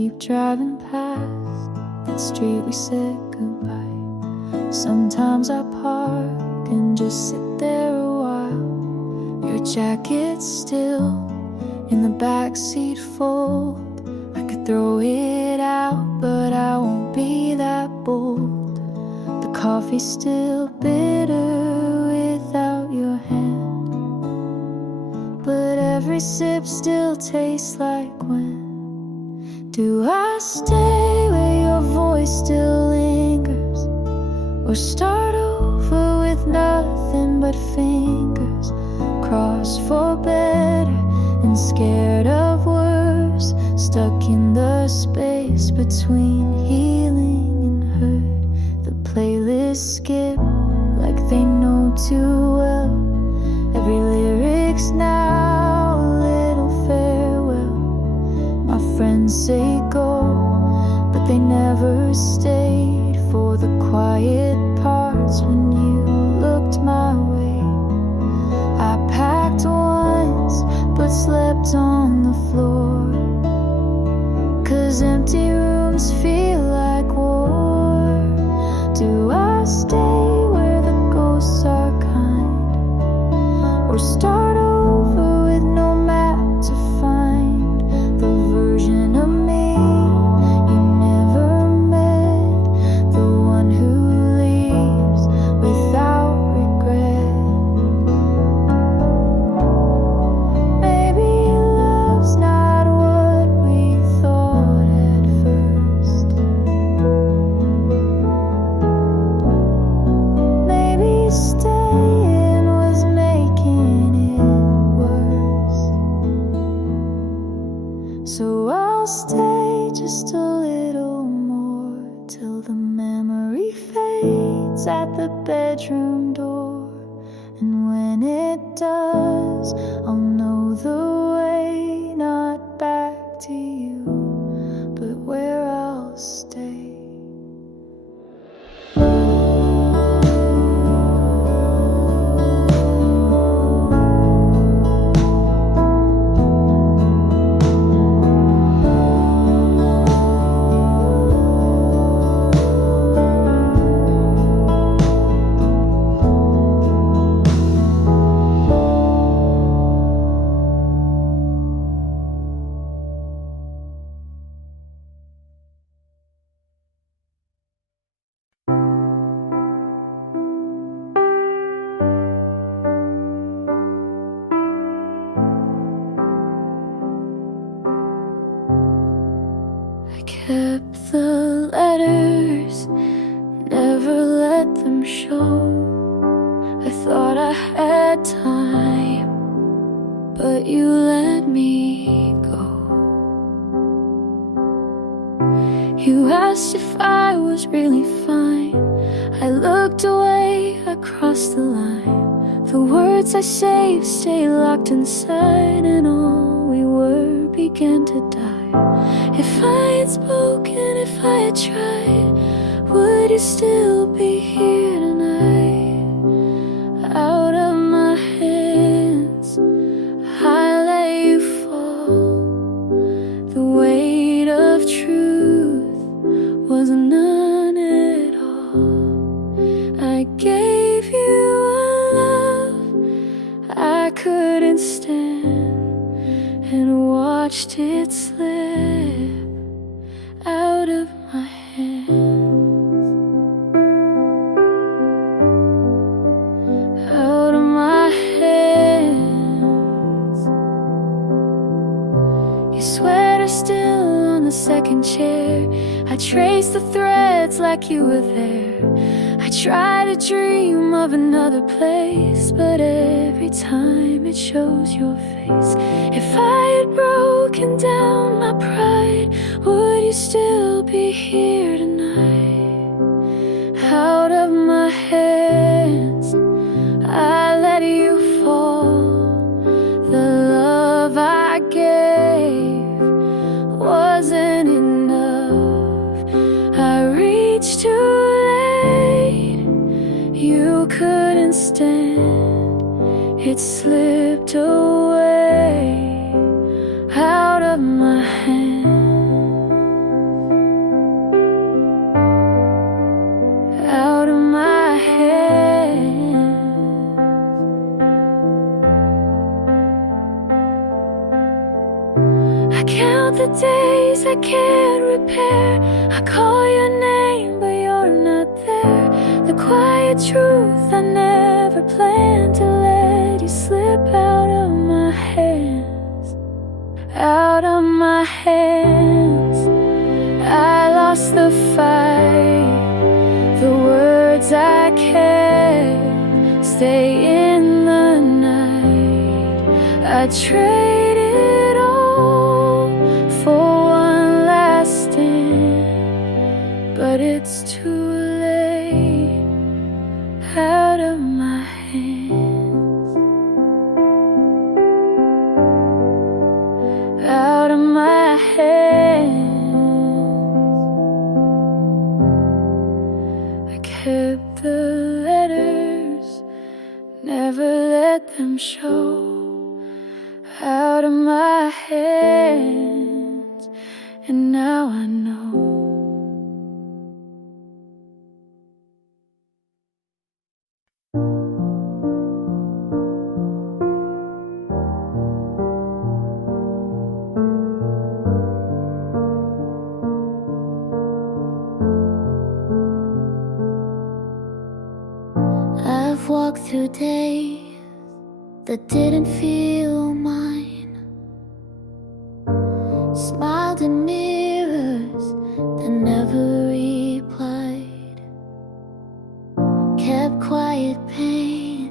keep driving past that street we said goodbye. Sometimes I park and just sit there a while. Your jacket's still in the backseat fold. I could throw it out, but I won't be that bold. The coffee's still bitter without your hand, but every sip still tastes like when. Do I stay where your voice still lingers, or start over with nothing but fingers crossed for better and scared of worse, stuck in the space between healing and hurt? The playlists skip like they know too well. Every lyric's now a little farewell. My friends say go, but they never stayed for the quiet parts when you looked my way. I packed once, but slept on the floor, 'cause empty rooms feel like war. Do I stay where the ghosts are kind, or start over with no map to find the version of me you never met, the one who leaves without regret? Maybe love's not what we thought at first. Maybe staying was making it worse. So I'll stay just a little more till the memory fades at the bedroom door. And when it does, I'll know the way, not back to you, but where I'll stay. I kept the letters, never let them show. I thought I had time, but you let me go. You asked if I was really fine. I looked away across the line. The words I saved stay locked inside, and all we were began to die. If I had spoken, if I had tried, would you still be here tonight? Out of my hands, I let you fall. The weight of truth was none at all. I gave you a love I couldn't stand, and watched it slip out of my hands, out of my hands. Your sweater's still on the second chair. I traced the threads like you were there. I try to dream of another place, but every time it shows your face. If I had broken down my pride, would you still be here tonight? Out of my hands, I let you fall. The love I gave wasn't enough. I reached too late, you couldn't stand. It slipped away out of my hands. can't repair. I call your name, but you're not there. The quiet truth, I never planned to let you slip out of my hands. Out of my hands. I lost the fight. The words I kept stay in the night. I traded all for one last stand, but it's too late. Out of my hands. Out of my hands. I kept the letters, never let them show. Out of my hands, and now I know. I've walked through days that didn't feel mine, smiled in mirrors that never replied, kept quiet pain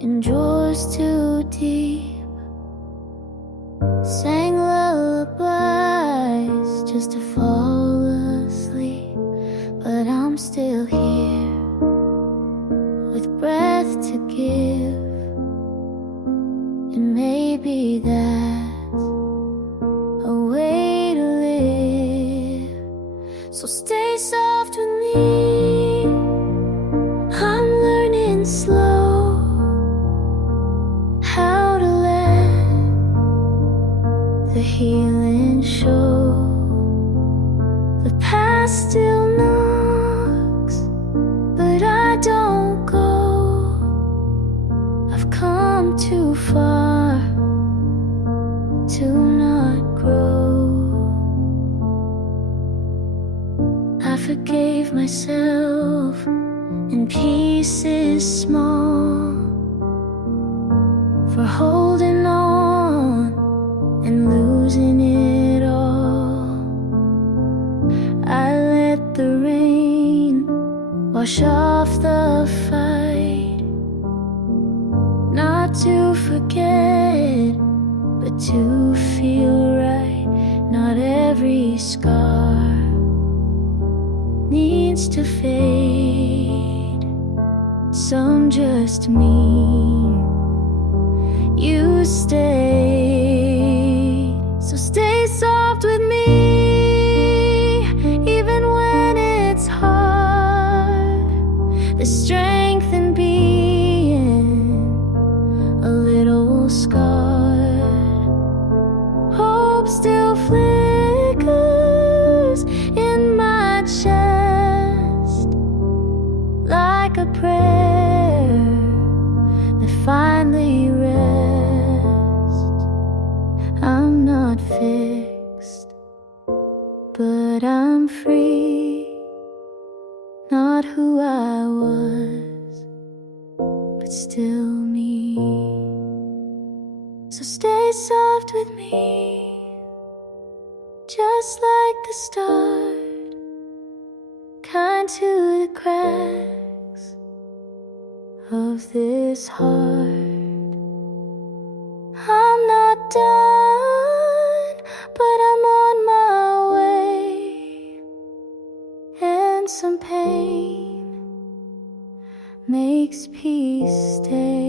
in drawers too deep, sang lullabies just to fall asleep. But I'm still here with breath to give, and maybe that's a way to live. So stay soft with me, I'm learning slow how to let the healing show. The past still knocks, but I don't go. I've come too far to not grow. I forgave myself in pieces small for holding on and losing it all. I let the rain wash off the fight, not to forget, but to feel right. Not every scar needs to fade. Some just mean you stayed. So stay soft with me, even when it's hard. The strength in being a little scarred. Hope still flickers in my chest, like a prayer that finally rests. I'm not fixed, but I'm free. Not who I was, but still me. So stay soft with me, just like the start, kind to the cracks of this heart. I'm not done, but I'm on my way, and some pain makes peace stay.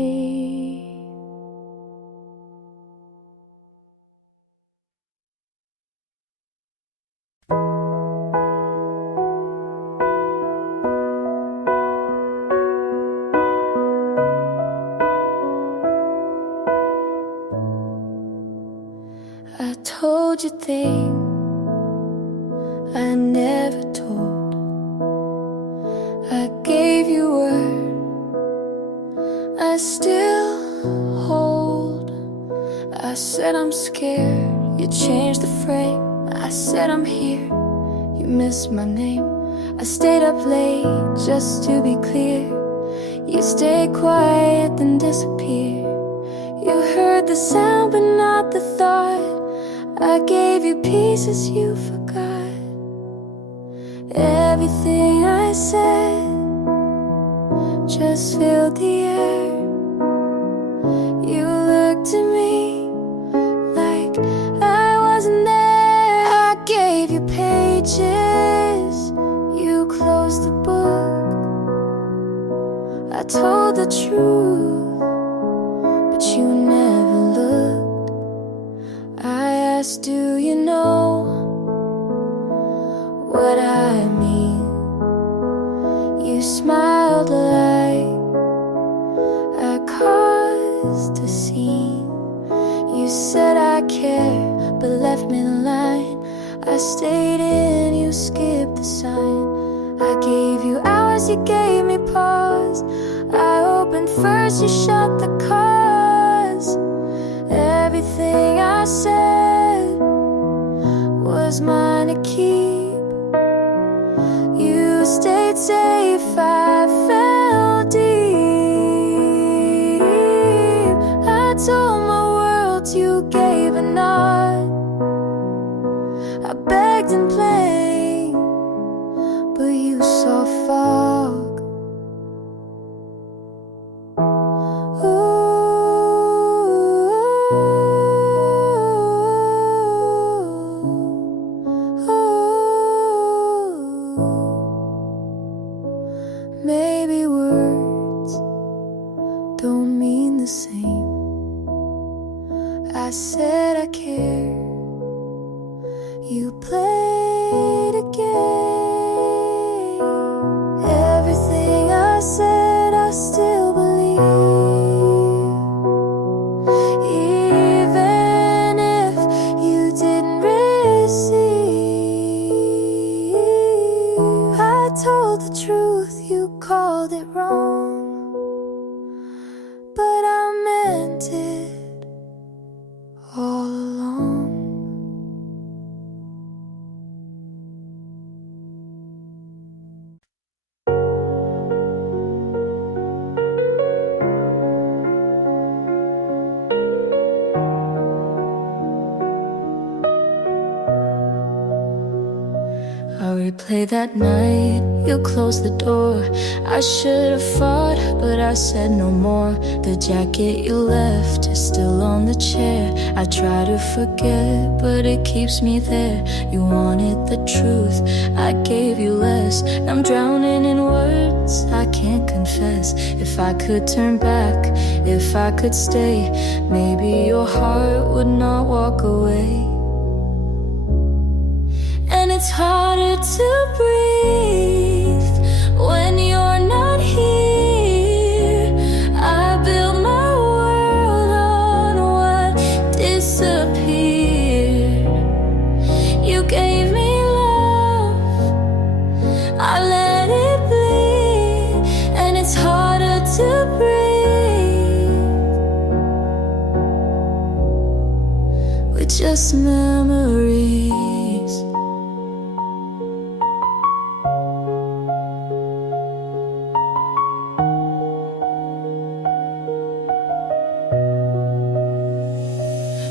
I told you things I never told. I gave you word I still hold. I said I'm scared, you changed the frame. I said I'm here, you missed my name. I stayed up late just to be clear. You stayed quiet then disappeared. You heard the sound but not the thought. I gave you pieces you forgot. Everything I said just filled the air. You looked at me like I wasn't there. I gave you pages, you closed the book. I told the truth, but you never looked. I asked, do you know what I mean? You smiled like I caused a scene. You said I care, but left me the line. I stayed in, you skipped the sign. I gave you hours, you gave me pause. I opened first, you shut the cause. Everything I said was mine to keep. You stayed safe, I fell deep. I told my world, you gave a nod. I begged and played, but you saw fog. Maybe words don't mean the same. I said I care, you played a game. Everything I said I still believe, even if you didn't receive. I told the truth, you called it wrong, but I meant it all along. I replay that night, you closed the door. I should have fought, but I said no more. The jacket you left is still on the chair. I try to forget, but it keeps me there. You wanted the truth, I gave you less. I'm drowning in words I can't confess. If I could turn back, if I could stay, maybe your heart would not walk away. And it's harder to breathe when you're not here. I built my world on what disappeared. You gave me love, I let it bleed. And it's harder to breathe with just memories.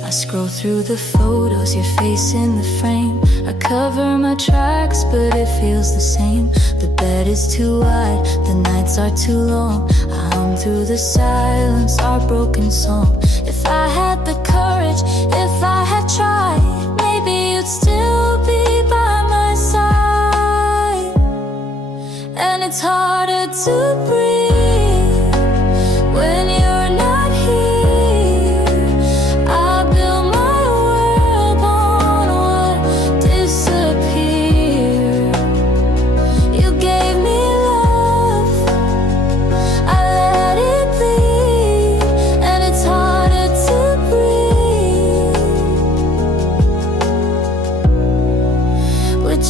I scroll through the photos, your face in the frame. I cover my tracks, but it feels the same. The bed is too wide, the nights are too long. I hum through the silence, our broken song. If I had the courage, if I had tried, maybe you'd still be by my side. And it's harder to breathe when you're not here.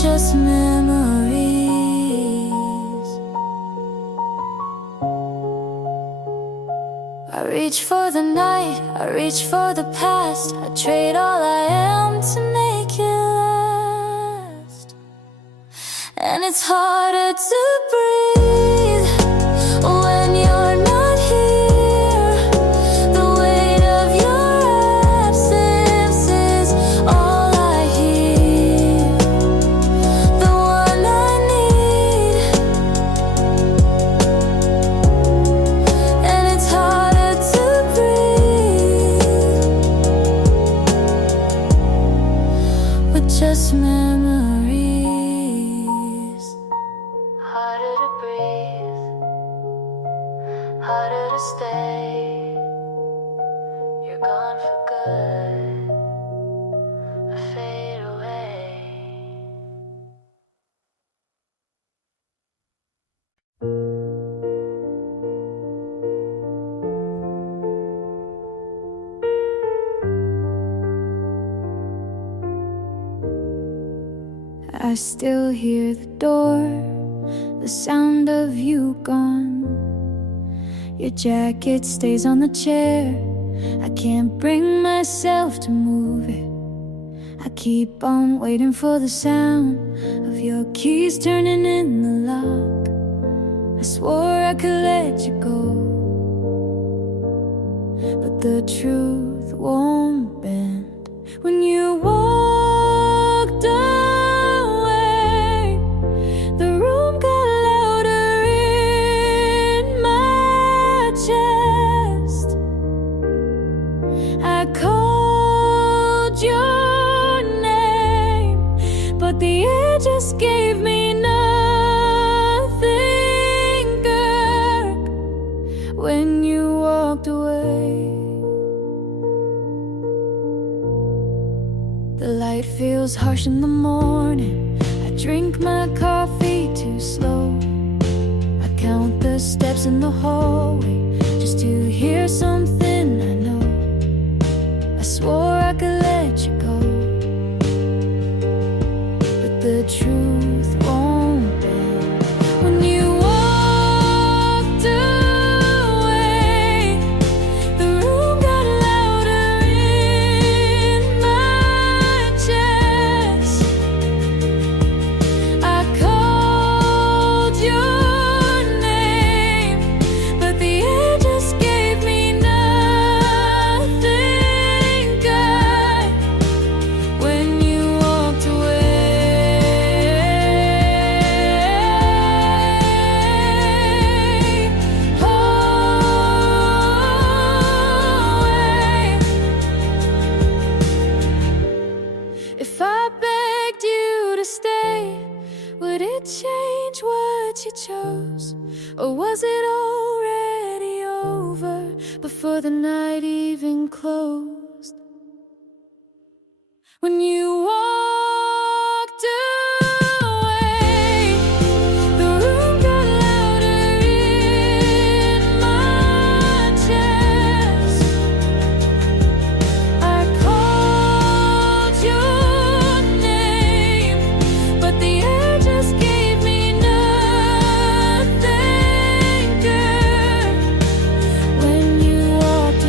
Just memories. I reach for the night, I reach for the past. I trade all I am to make it last. and it's harder to breathe when you're not here. The weight of your absence is all I hear, the one I need, and it's harder to breathe with just memories. Harder to breathe, harder to stay. You're gone for good, I fade away. I still hear the door, the sound of you gone. Your jacket stays on the chair, I can't bring myself to move it. I keep on waiting for the sound of your keys turning in the lock. I swore I could let you go, but the truth won't bend. When you walked away, the room got louder in my chest. I called your name, but the air just gave me nothing, Kirk. When you walked away, the light feels harsh in the morning. I drink my coffee too slow. I count the steps in the hallway just to hear something I know. I swore I could let you go, but the truth won't bend. When you walked away, the room got louder in my chest. I called your name, but the air just gave me nothing, God. When you walked away. If I begged you to stay, would it change what you chose? Or was it already over before the night even closed? When you walked away, the room got louder in my chest. I called your name, but the air just gave me nothing, girl. When you walked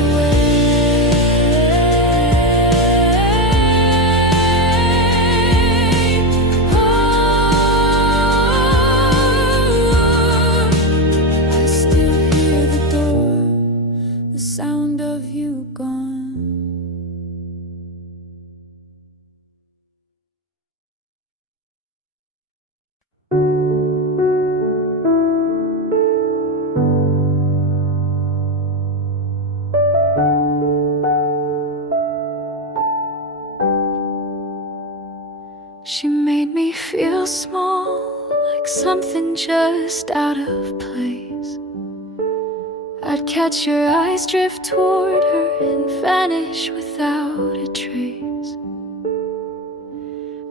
I still hear the door, the sound of you gone. She made me feel small, like something just out of place. I'd catch your eyes drift toward her and vanish without a trace.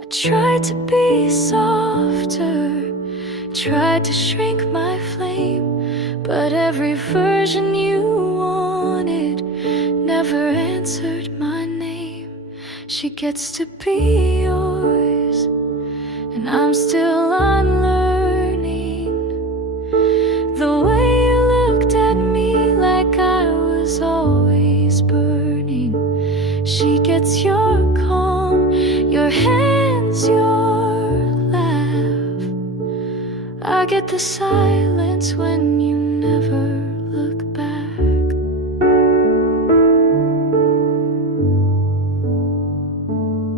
I tried to be softer, tried to shrink my flame, but every version you wanted never answered my name. She gets to be yours, and I'm still unlearning the way you looked at me like I was always burning. She gets your calm, your hands, your laugh. get the silence when you never look back.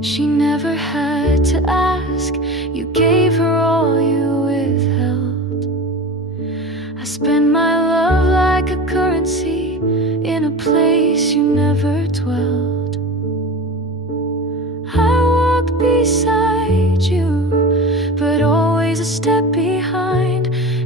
She never had to ask, you gave her all you withheld. I spend my love like a currency in a place you never dwelled. I walked beside you, but always a step behind.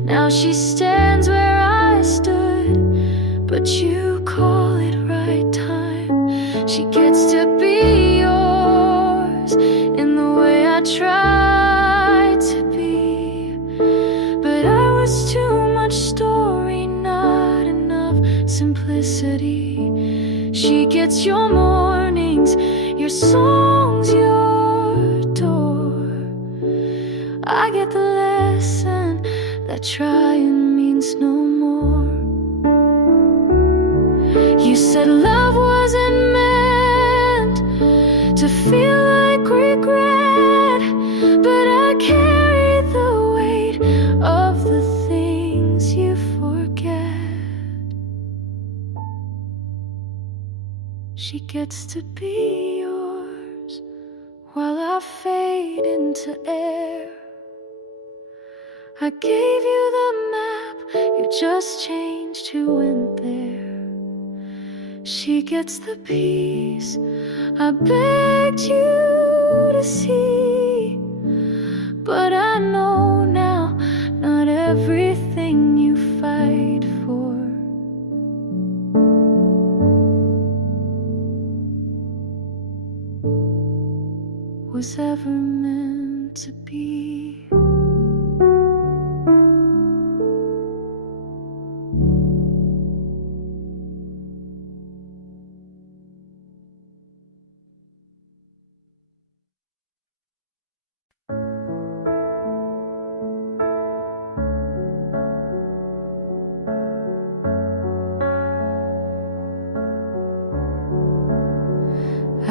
Now she stands where I stood, but you call it right time. She gets to be yours in the way I tried to be, but I was too much story, not enough simplicity. She gets your mornings, your songs, your door. I get the lesson that trying means no more. You said love wasn't meant to feel like regret, but I carry the weight of the things you forget. She gets to be yours while I fade into air. I gave you the map, you just changed who went there. She gets the peace I begged you to see, but I know now not everything you fight for was ever meant to be.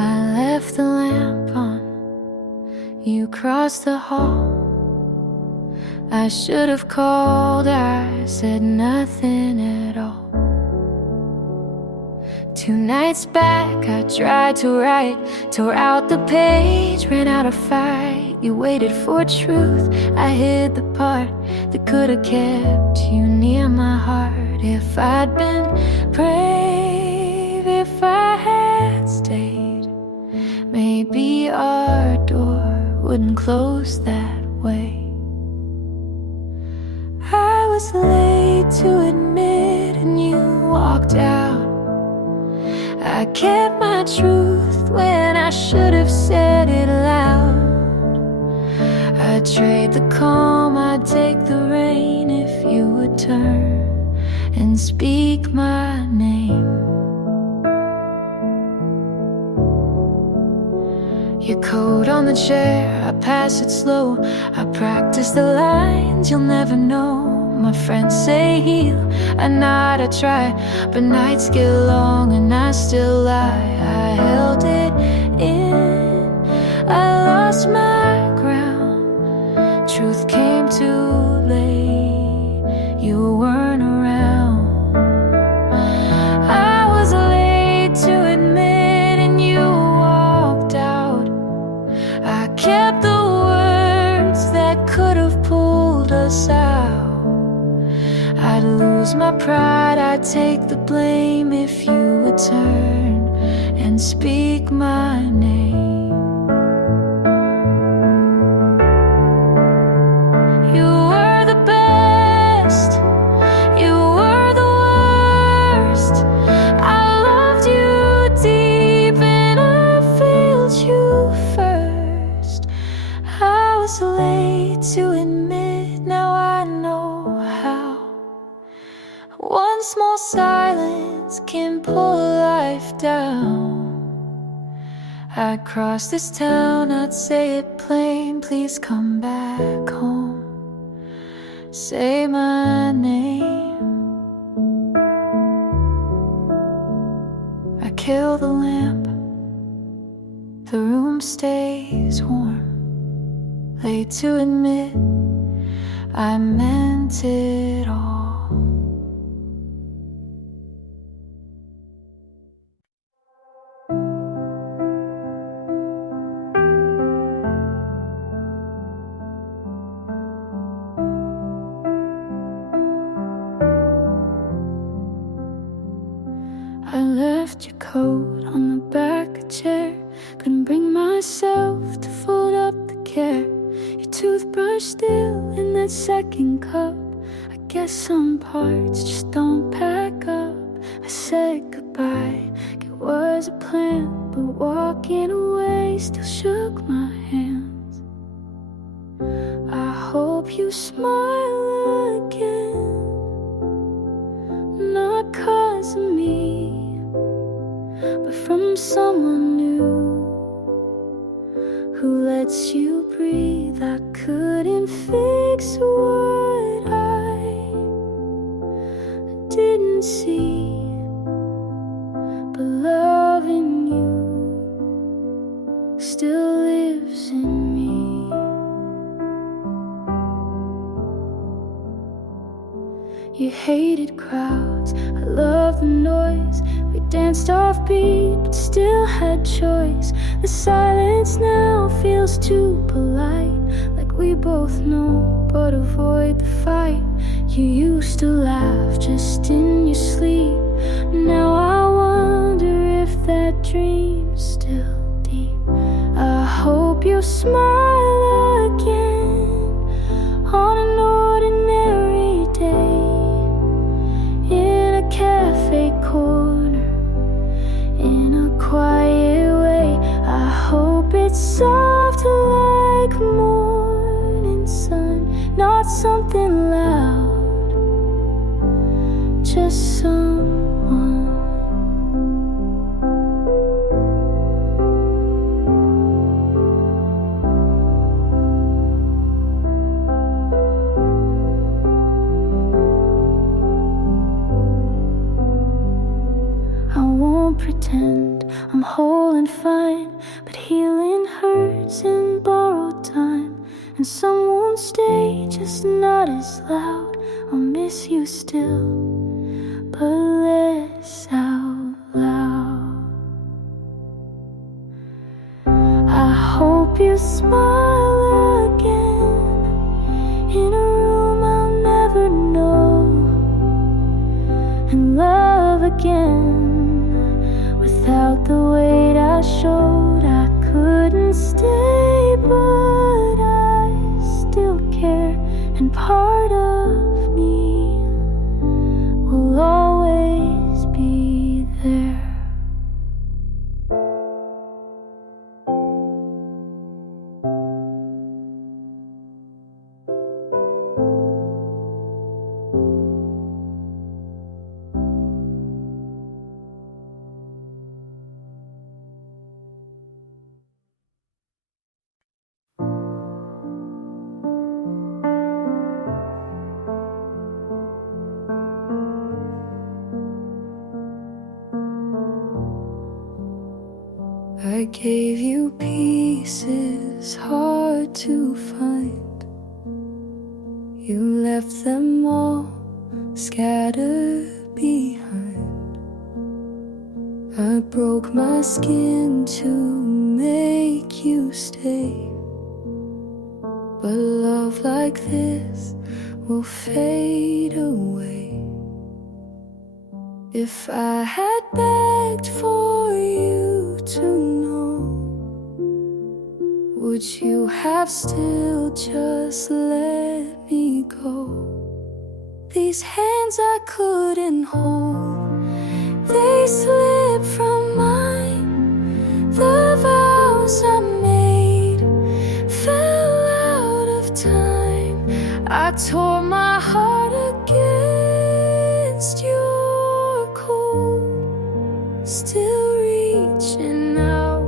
I left the lamp on, you crossed the hall. I should have called, I said nothing at all. 2 nights back I tried to write, tore out the page, ran out of fight. You waited for truth, I hid the part that could have kept you near my heart. If I'd been brave, if I had stayed, maybe our door wouldn't close that way. I was late to admit and you walked out. I kept my truth when I should have said it loud. I'd trade the calm, I'd take the rain if you would turn and speak my name. Your coat on the chair, I pass it slow. I practice the lines you'll never know. My friends say heal, I nod, I try, but nights get long and I still lie. I held it in, I lost my ground. Truth came too late, you weren't around. I was late to admit and you walked out. I kept the words that could have pulled us out. I'd lose my pride, I'd take the blame if you would turn and speak my name. You were the best, you were the worst. I loved you deep and I failed you first. I was late to admit, now I know how. One small silence can pull life down. I'd cross this town, I'd say it plain, please come back home. Say my name. I kill the lamp, the room stays warm. Late to admit, I meant it all. I left your coat on the back of a chair. Couldn't bring myself to fold up the care. Your toothbrush still in that second cup. I guess some parts just don't pack up. I said goodbye, it was a plan, but walking away still shook my hands. I hope you smile again, not 'cause of me, but from someone new who lets you breathe. I couldn't fix what I didn't see, but loving you still lives in me. You hated crowds, I love the noise. We danced offbeat, but still had choice. The silence now feels too polite, like we both know, but avoid the fight. You used to laugh just in your sleep. Now I wonder if that dream's still deep. I hope you smile again on an ordinary day, in a cafe corner, in a quiet way. I hope it's soft like morning sun, not something loud, just someone. I won't pretend I'm whole and fine, but healing hurts in borrowed time. And some won't stay, just not as loud. I'll miss you still, but less out loud. I hope you smile again in a room I'll never know, and love again without the weight I showed. I couldn't stay, but I still care, and part of me will always be there. I gave you pieces hard to find. You left them all scattered behind. I broke my skin to make you stay, but love like this will fade away. If I had begged for you to know, would you have still just let me go? These hands I couldn't hold, they slipped from mine. The vows I made fell out of time. I tore my heart against your cold, still reaching out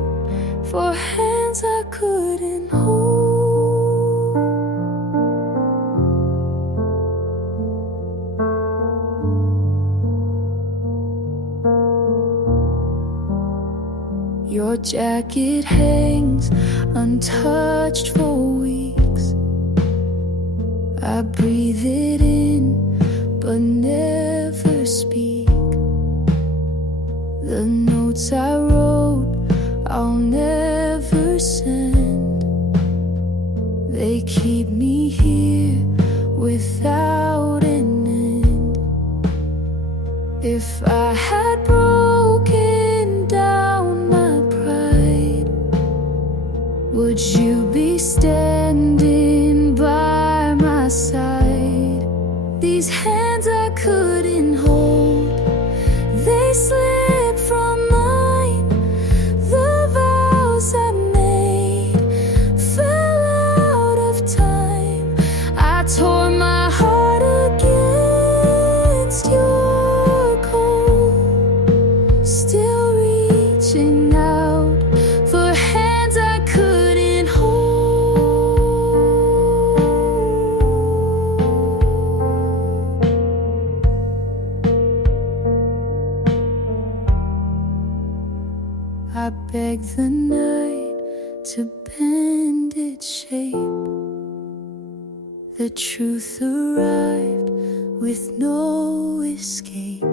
for hands I couldn't hold. Your jacket hangs untouched for weeks. I breathe it in, but never speak. The notes I wrote, I'll never send. They keep me here without an end. If I had broken down my pride, would you be standing by my side? These hands I couldn't hold, they slipped from mine. The vows I made fell out of time. I tore my heart against your cold, still reaching out for hands I couldn't hold. I begged the night to bend its shape. The truth arrived with no escape.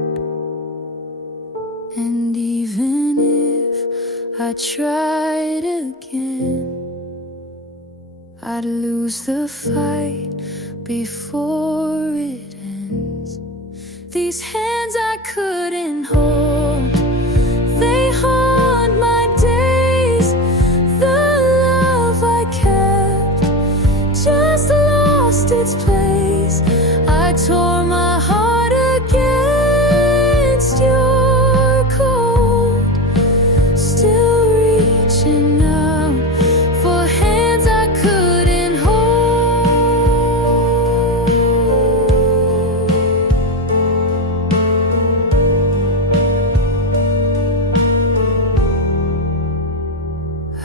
And even if I tried again, I'd lose the fight before it ends. These hands I couldn't hold, they haunt my days. The love I kept just lost its place. I tore my heart against your cold, still reaching out for hands I couldn't hold.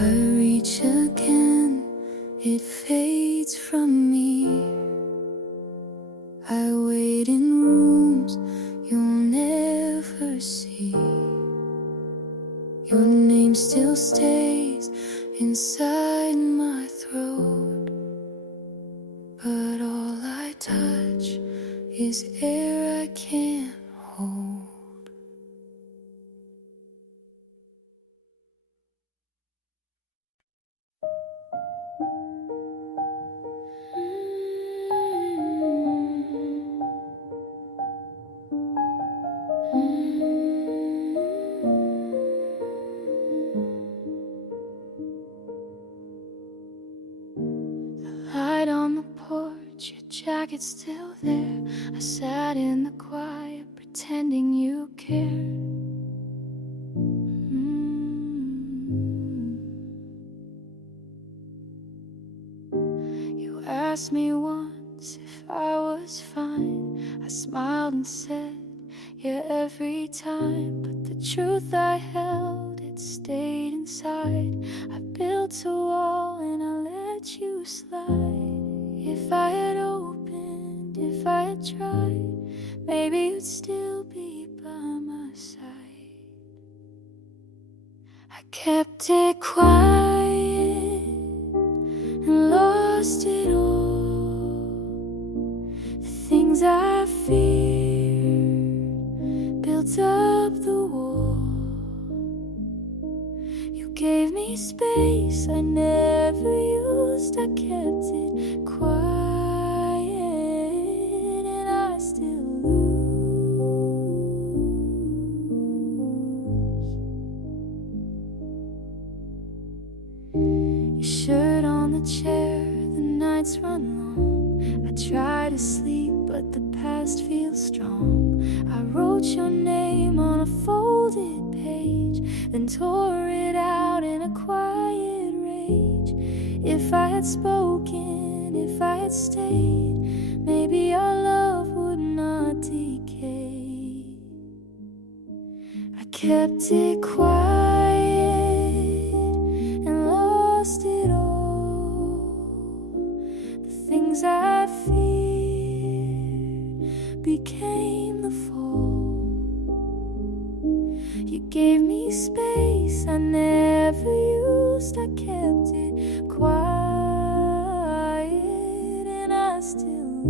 I reach again, it fades from me. I wait in rooms you'll never see. Your name still stays inside my throat, but all I touch is air I can't hold. Light on the porch, your jacket's still there. I sat in the quiet, pretending you cared. You asked me once if I was fine. I smiled and said, yeah, every time. But the truth I held, it stayed inside. I built a wall and I let you slide. If I had opened, if I had tried, maybe you'd still be by my side. I kept it quiet and lost it all. The things I feared built up the wall. You gave me space I never used. I kept it quiet and I still lose. Your shirt on the chair, the nights run long. I try to sleep, but the past feels strong. I wrote your name on a folded page, then tore it out in a quiet rage. If I had spoken, if I had stayed, maybe our love would not decay. I kept it quiet and lost it all. The things I feared became the fall. You gave me space I never used. I kept it quiet and I still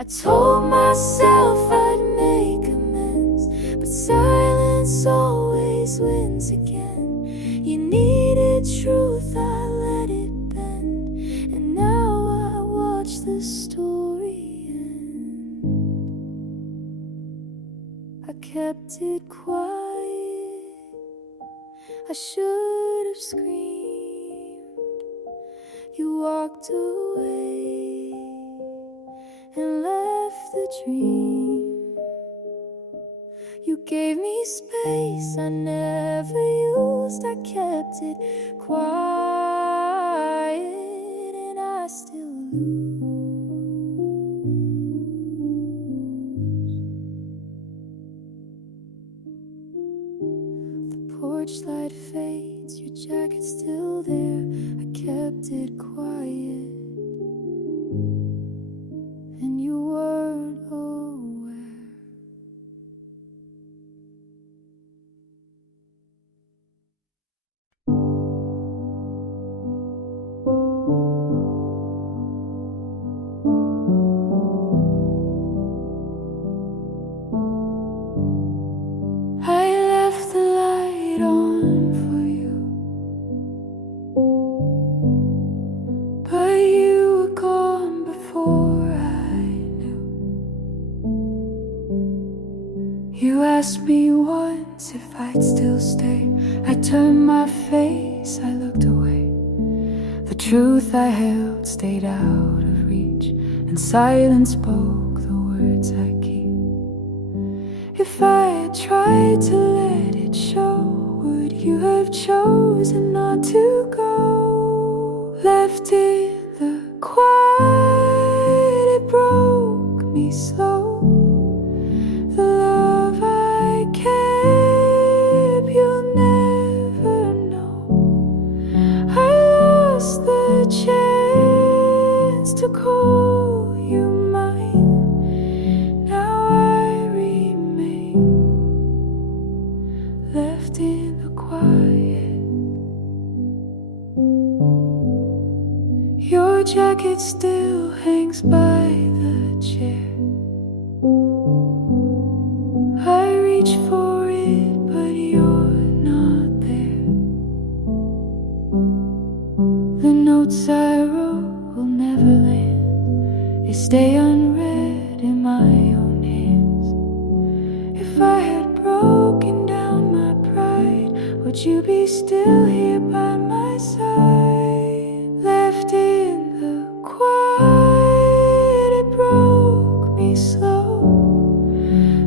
I told myself I'd make amends, but silence always wins again. You needed truth, I let it bend, and now I watch the story end. I kept it quiet, I should have screamed. You walked away and left the dream. You gave me space I never used. I kept it quiet, and I still lose. The porch light fades, your jacket's still there. I kept it quiet, and you weren't aware. I left the light on for you, but you were gone before I knew. You asked me once if I'd still stay. I turned my face, I looked away. The truth I held stayed out of reach, and silence spoke the words I keep. If I had tried to let it show, would you have chosen not to go? Left in the quiet, it broke me slow. The love I kept, you'll never know. I lost the chance to call you mine. Now I remain left in the quiet. Your jacket still hangs by the chair. I reach for it, but you're not there. The notes I wrote will never land. They stay unread in my own hands. If I had broken down my pride, would you be still here by my side? Left in the quiet, it broke me slow.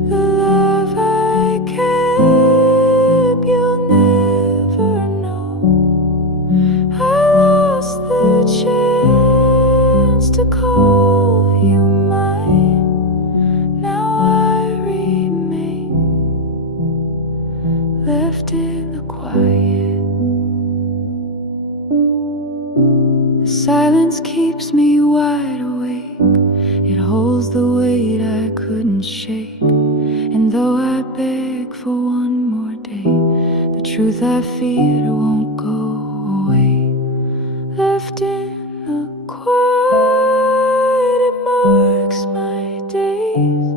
The love I kept, you'll never know. I lost the chance to call you mine. Now I remain left in the quiet. The silence keeps me wide awake. It holds the weight I couldn't shake. And though I beg for one more day, the truth I feared won't go away. Left in the quiet, it marks my days.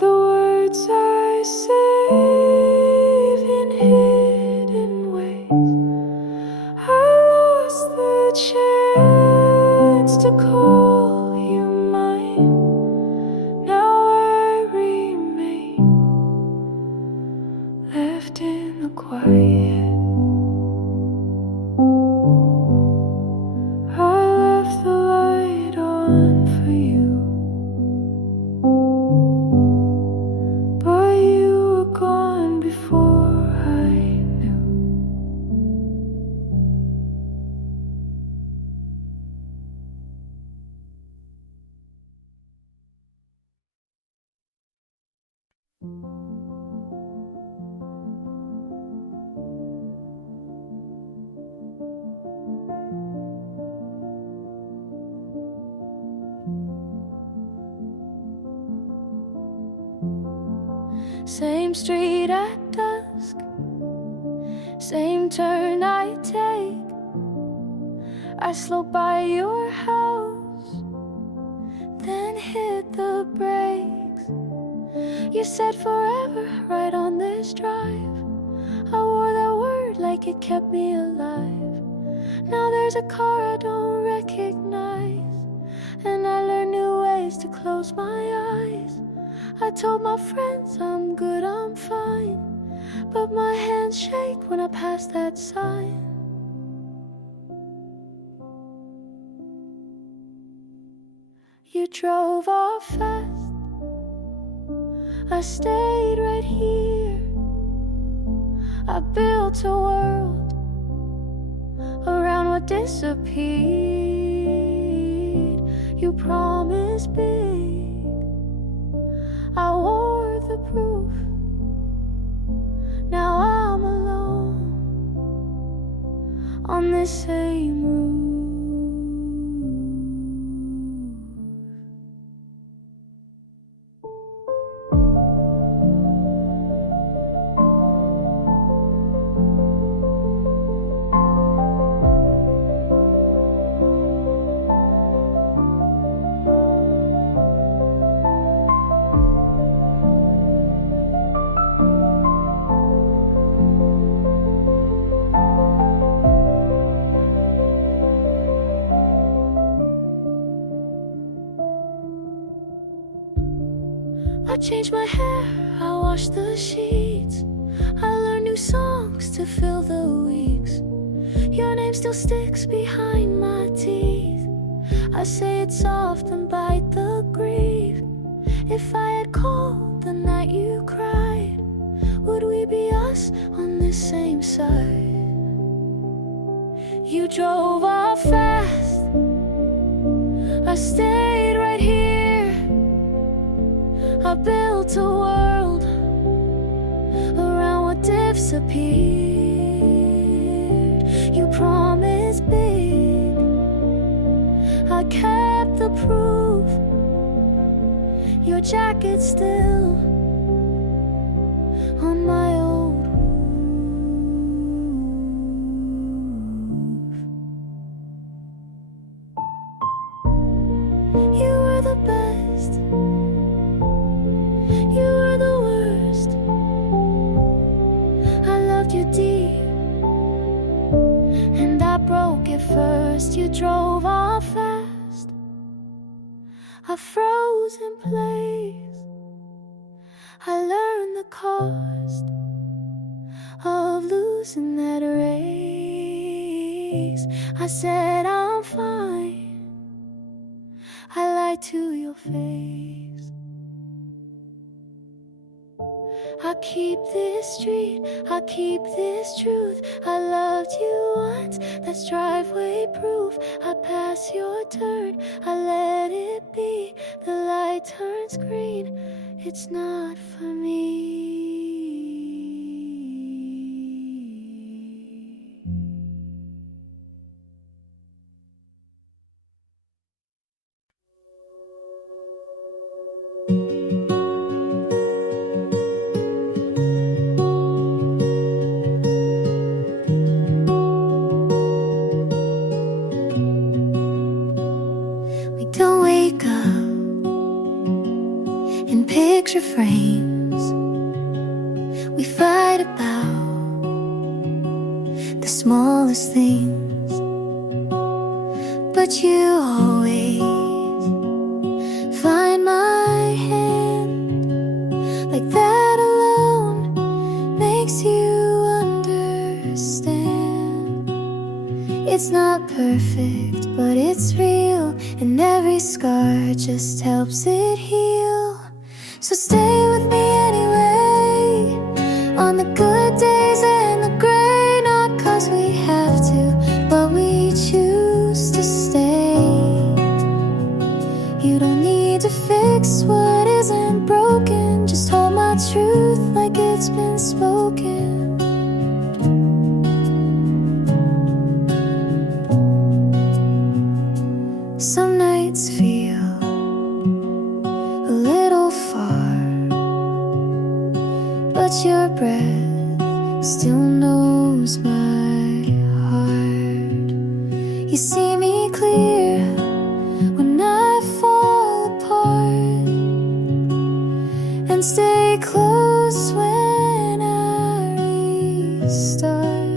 The words I save in hidden ways. I lost the chance to call you mine. Now I remain left in the quiet. I left the light on for you, but you were gone before I knew. Same street at dusk, same turn I take. I slow by your house, then hit the brakes. You said forever right on this drive. I wore that word like it kept me alive. Now there's a car I don't recognize, and I learned new ways to close my eyes. I told my friends I'm good, I'm fine, but my hands shake when I pass that sign. You drove off fast, I stayed right here. I built a world around what disappeared. You promised big, I wore the proof. Now I'm alone on this same roof. I changed my hair, I washed the sheets. I learned new songs to fill the weeks. Your name still sticks behind my teeth. I say it soft and bite the grief. If I had called the night you cried, would we be us on this same side? You drove off fast, I stayed right here. I built a world around what disappeared. You promised big, I kept the proof. Your jacket's still on my old roof. You were the best, you were the worst. I loved you deep, and I broke it first. You drove off fast, I froze in place. I learned the cost of losing that race. I said I'm fine, I lied to your face. I keep this street, I keep this truth. I loved you once, that's driveway proof. I pass your turn, I let it be. The light turns green, it's not for me. We don't wake up in picture frames. We fight about the smallest things, but you always find my hand. Like that alone makes you understand. It's not perfect, but it's real, and every scar just helps it heal. So stay with me anyway, on the good days and the gray. Not 'cause we have to, but we choose to stay. You don't need to fix what isn't broken, just hold my truth like it's been spoken. Some nights feel a little far, but your breath still knows my heart. You see me clear when I fall just when I restart.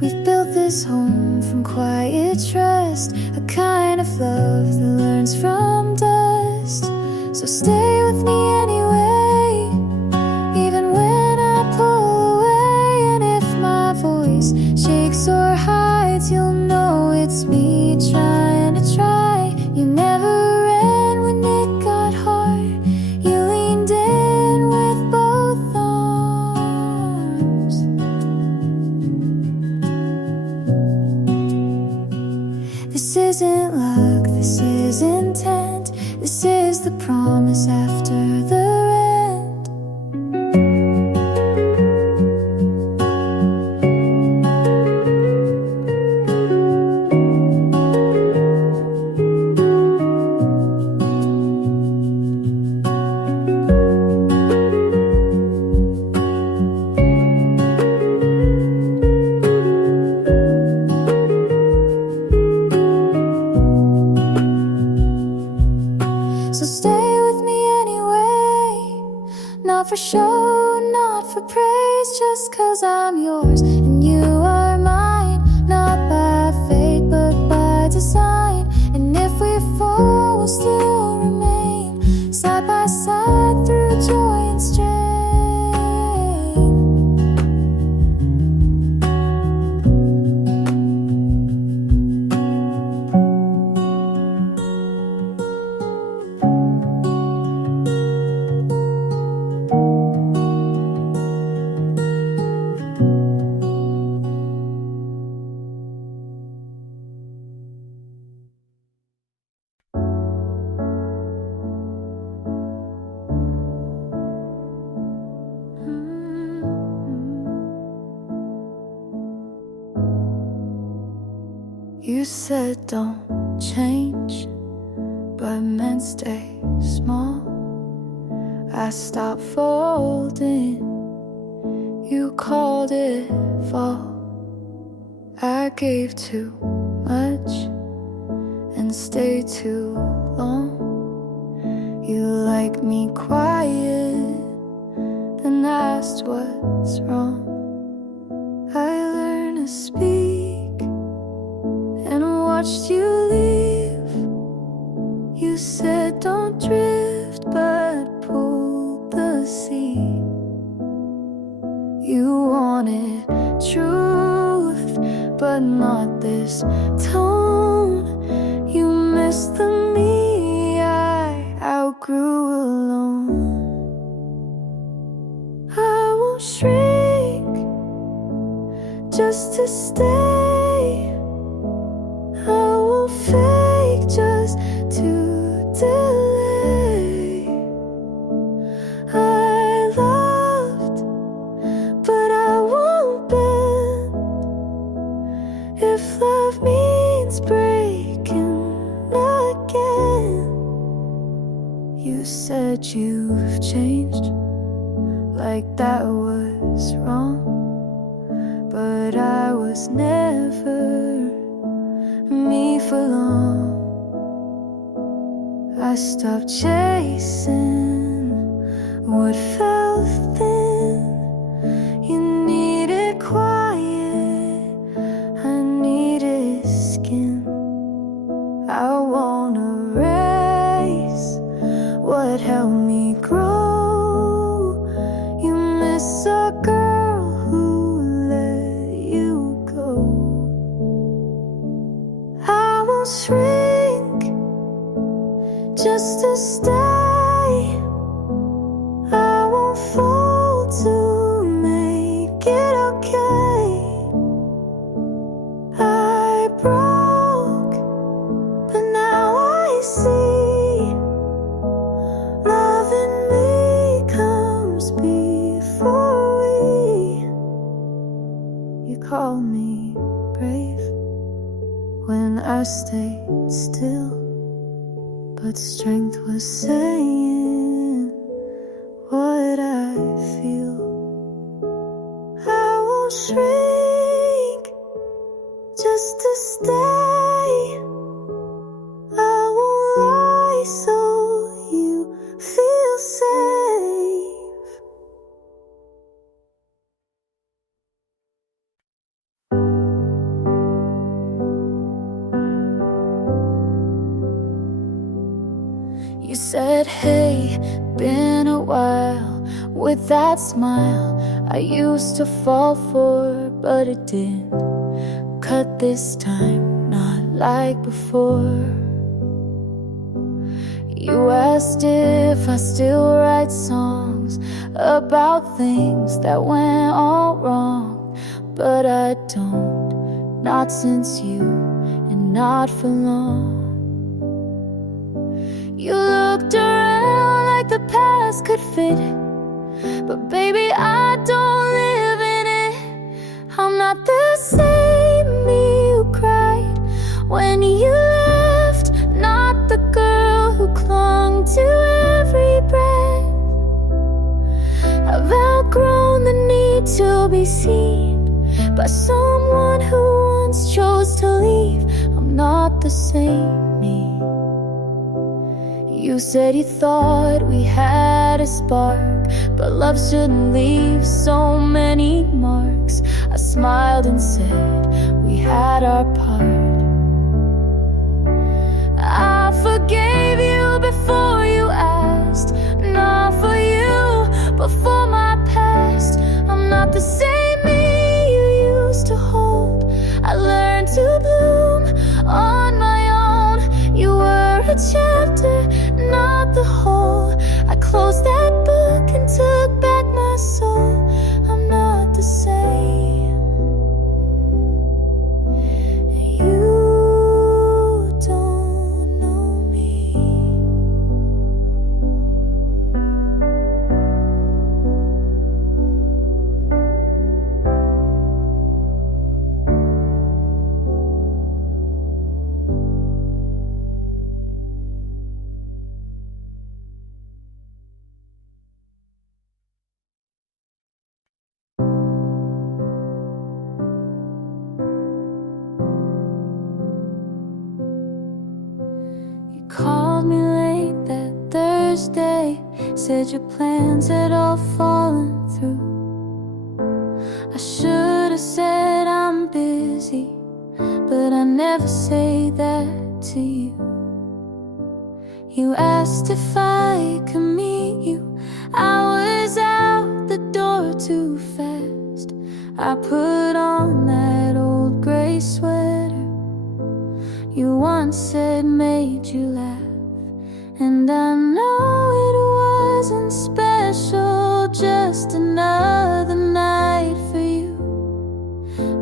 We've built this home from quiet trust, a kind of love that learns from dust. So stay with me anyway, even when I pull away. And if my voice shakes or hides, you'll know it's me trying to try. You never ran when it got hard. You leaned in with both arms. This isn't luck, this is intent. This is the promise after the rent. So stay with me anyway, not for show, not for praise, just 'cause I'm yours and you are mine. Not by fate, but by design. And if we fall, we'll still remain side by side through joy and strain. You said don't change, but meant stay small. I stopped folding, you called it fall. I gave too much and stayed too long. You like me quiet, then asked what's wrong. I learned to speak and watched you leave. You said don't drift, but pulled the sea. You wanted truth, but not this tone. You missed the me I outgrew alone. I won't shrink just to stay. I won't fake just to delay. I loved, but I won't bend. If love means breaking again. You said you've changed, like that was wrong. But I was never me for long. I stopped chasing what felt thin. You needed quiet, I needed skin. I won't erase what helped me grow. You miss a girl who let you go. I won't shrink just to stay. I won't fall to make it okay. I broke, but now I see love in me comes before we. You call me brave when I stayed still, but strength was saying what I feel. I won't shrink just to stay. I won't lie so you feel safe. said, hey, been a while. With that smile I used to fall for, but it didn't cut this time, not like before. You asked if I still write songs about things that went all wrong, but I don't, not since you, and not for long. You looked around like the past could fit, but baby, I don't live in it. I'm not the same me who cried when you left, not the girl who clung to every breath. I've outgrown the need to be seen by someone who once chose to leave. I'm not the same me. You said you thought we had a spark, but love shouldn't leave so many marks. I smiled and said we had our part. I forgave you before you asked, not for you, but for my past. I'm not the same me you used to hold. I learned to bloom on my own. You were a chapter, not the whole. I closed that book and took back my soul. I'm not the same. You don't know me. Called me late that Thursday, said your plans had all fallen through. I should have said I'm busy, but I never say that to you. You asked if I could meet you. I was out the door too fast. I put on that old gray sweater you once said made you laugh, and I know it wasn't special, just another night for you.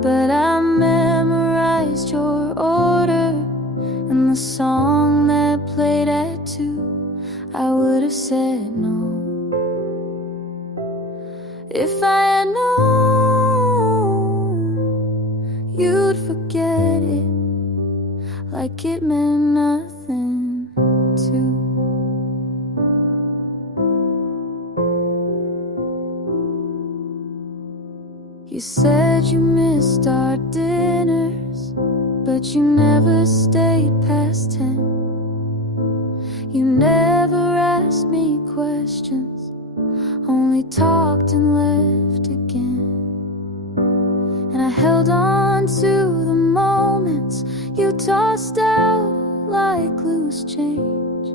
But I memorized your order and the song that played at 2. I would have said no if I had known you'd forget it like it meant nothing to. You said you missed our dinners, but you never stayed past 10. You never asked me questions, only talked and left again. And I held on to the moments you tossed out like loose change,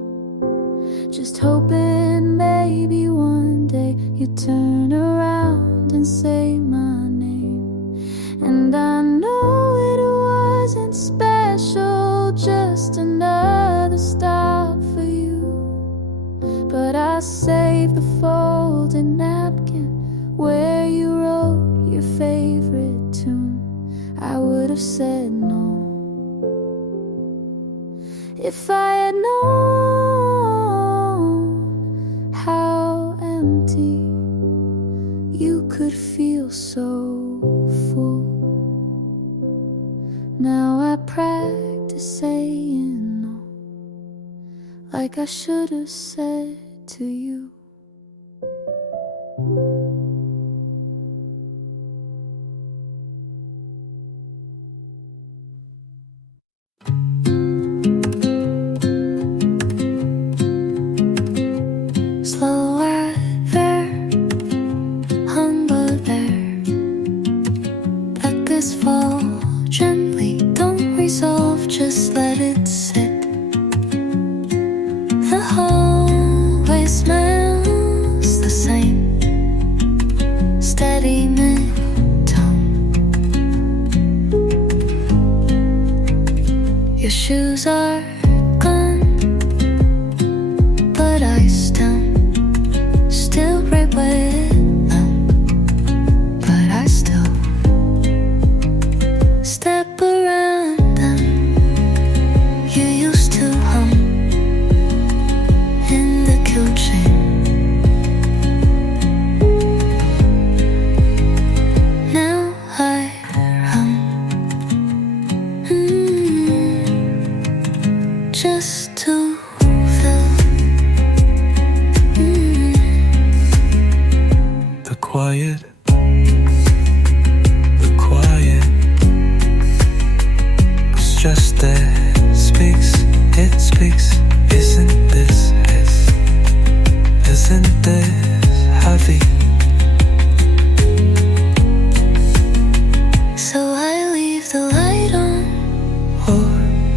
just hoping maybe one day you'd turn around and say my name. And I know it wasn't special, just another stop for you. But I saved the folded napkin where you wrote your favorite tune. I would have said no if I had known how empty you could feel so full. Now I practice saying no, like I should have said to you. Just let it sit. The whole shoes are gone, but I still right with them. But I still step around them. You used to hum in the kitchen. Now I hum, just to fill the quiet was just there. It speaks. Isn't this heavy? So I leave the light on. Or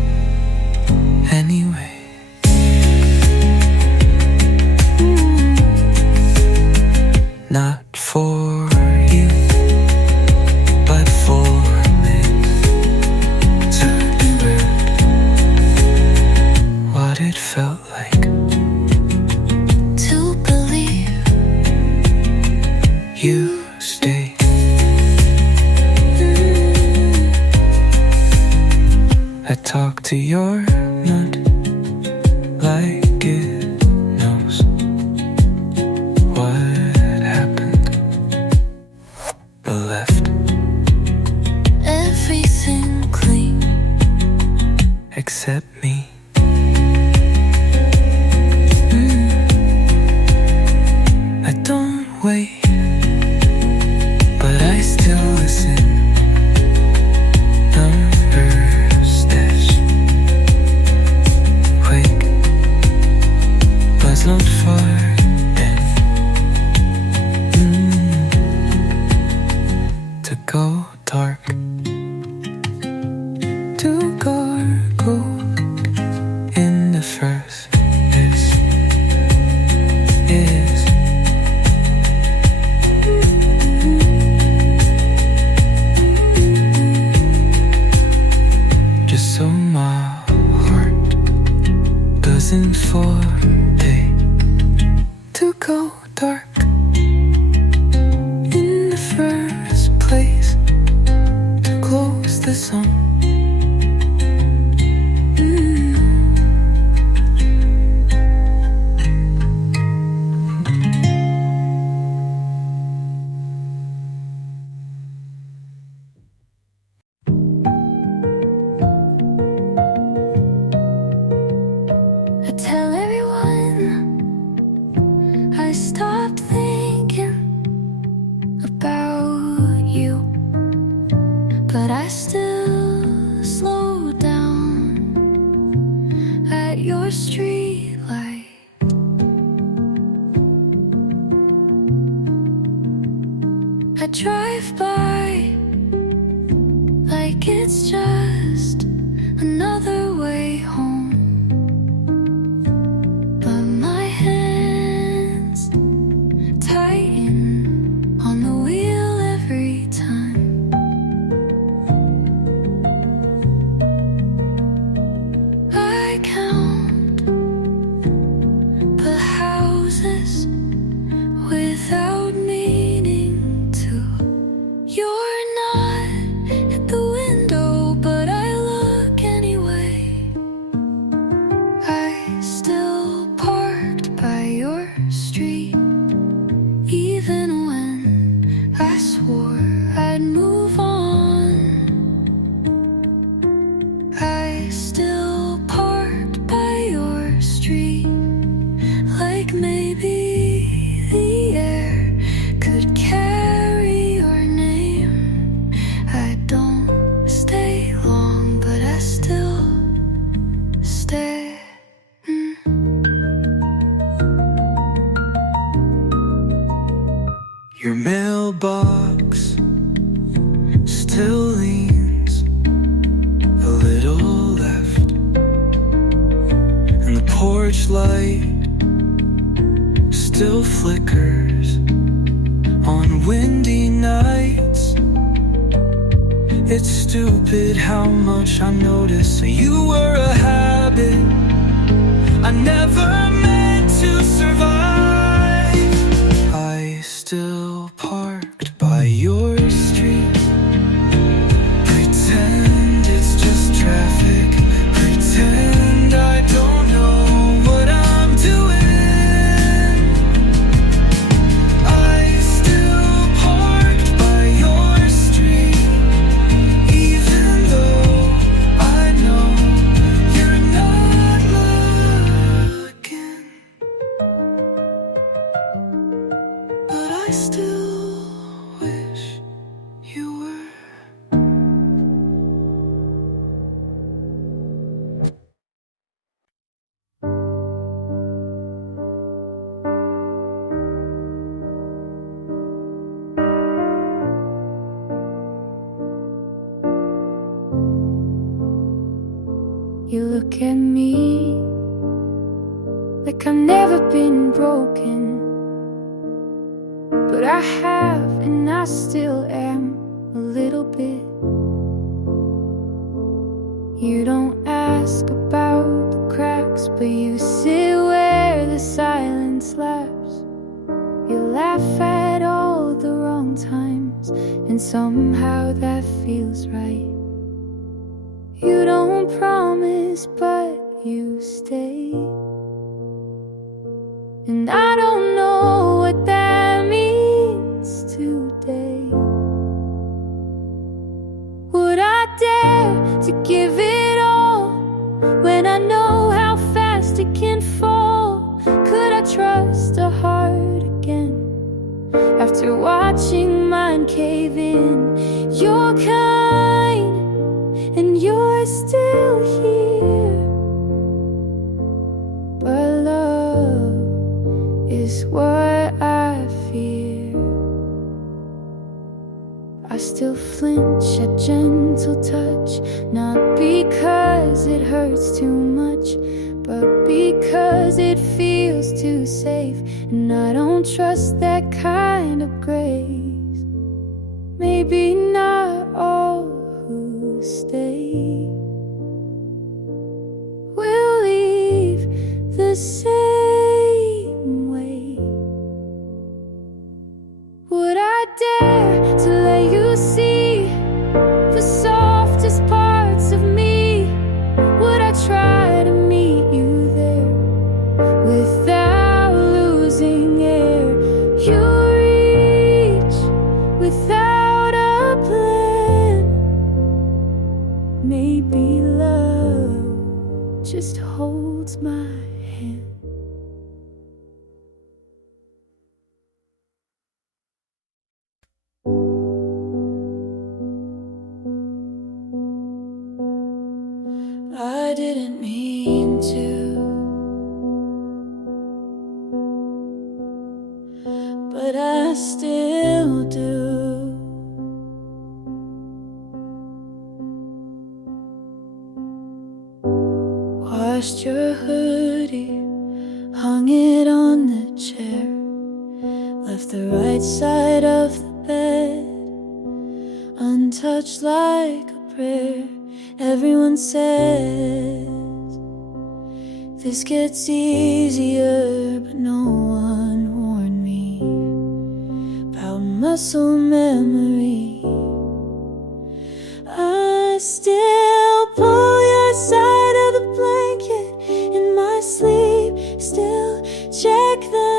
anyway, not for you, but for me to remember what it felt like To believe you stayed. I talk to your mud like it knows what happened, but left everything clean. except me. I don't wait, but I still listen. Numbers dash quick, buzz not far in. To go dark, to gargle in the first is just so my heart doesn't forbid to go dark in the first place, to close the sun. I tell everyone I stopped thinking about you, but I still slow down at your street light. I drive by like it's just another way home. But my hands tighten on the wheel every time. I count the houses without meaning to. You're not at the window, but I look anyway. I still parked by your street, even when I swore I'd move on. I still parked by your street, like maybe the air could carry your name. I don't stay long, but I still stay. Your mailbox still leans a little left, and the porch light still flickers on windy nights. It's stupid how much I notice you were a habit I never meant to survive. I still parked by your street, pretend it's just traffic, pretend I don't know what I'm doing. I still parked by your street, even though I know you're not looking. But I still wish you were. You look at me like I've never been broken, but I have, and I still am a little bit. You don't ask about the cracks, but you sit where the silence laughs. You laugh at all the wrong times, and somehow that feels right. You don't promise, but you stay. And I don't know what that means today. Would I dare to give it all when I know how fast it can fall? Could I trust a heart again after watching mine cave in? You're kind and you're still here, but love is what I fear. I still flinch at gentle touch, not because it hurts too much, but because it feels too safe. And I don't trust that kind of grace. Maybe not all who stay will leave the same way. Would I dare to let you see the softest parts of me? Would I try to meet you there without losing air? You reach without a plan. Maybe love just holds my hand. I didn't mean to, but I still do. Washed your hoodie, hung it on the chair, left the right side of the bed untouched like a prayer. Everyone says this gets easier, but no one warned me about muscle memory. I still pull your side of the blanket in my sleep, still check the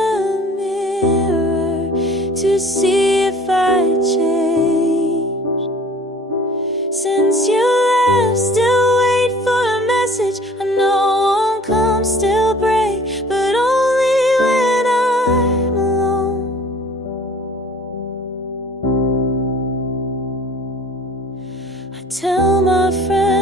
mirror to see if I changed. Since you left, still wait for a message I know won't come, still break, but only when I'm alone. I tell my friends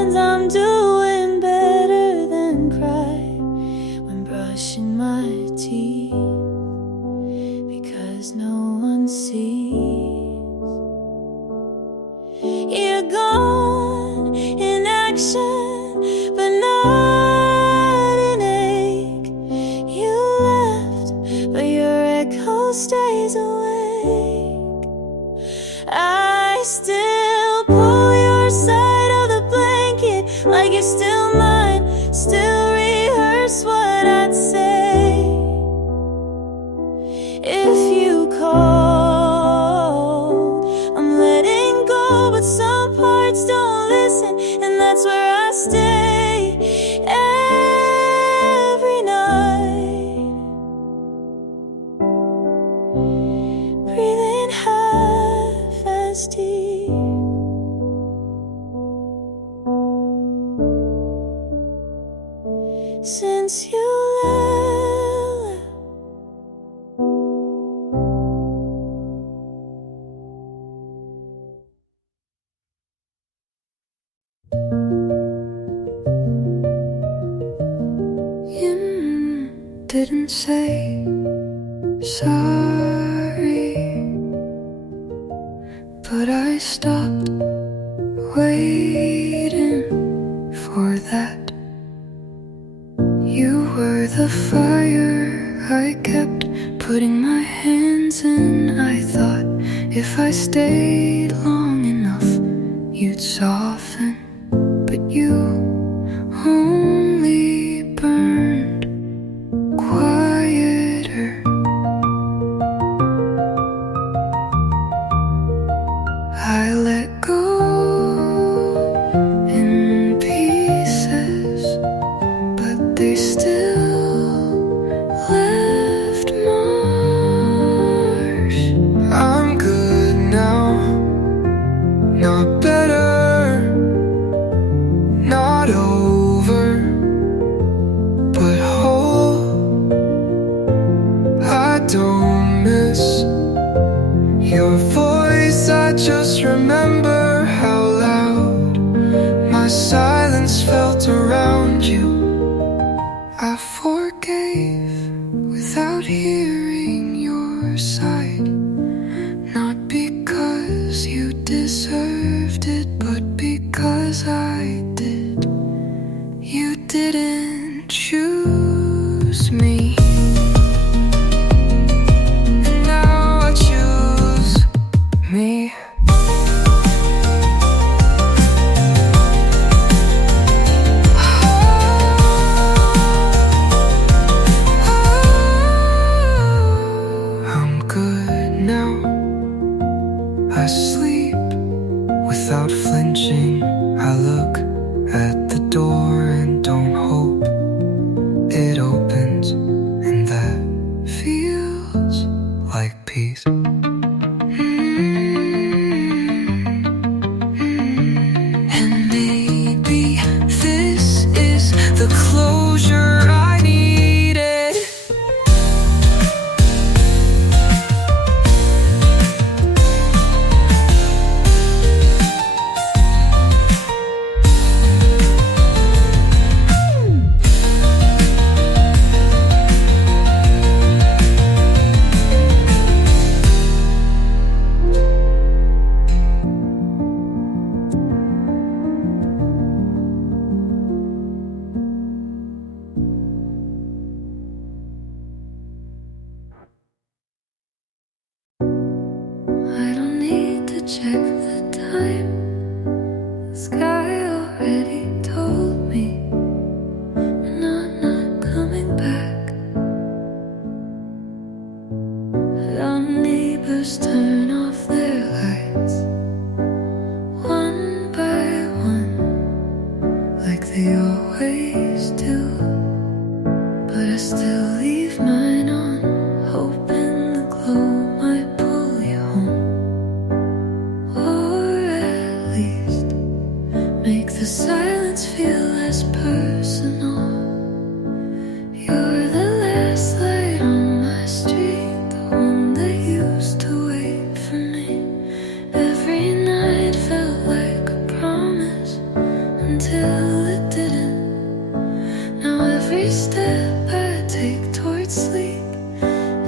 since you left. You didn't say sorry, but I stopped waiting for that. You were the fire I kept putting my hands in. I thought if I stayed long enough, you'd soften, but you only burned quieter. I let go in pieces, but they still left marks. I'm good now, not better, not over, but whole. I don't miss your voice, I just remember how loud my silence felt around you. I forgave without hearing your side, not because you deserved it, but because I did. You didn't choose me, and now I choose me. I'm good now. I sleep without flinching. I look at the door and don't hope it opens, and that feels like peace. And maybe this is the closure I needed. I don't need to check the time. The sky already told me, and I'm not coming back. Our neighbors turn off their lights one by one, like they always do, but I still leave mine on, hoping the glow might pull you home, or at least make the silence feel less personal. You're the last light on my street, the one that used to wait for me. Every night felt like a promise until it didn't. Now every step I take towards sleep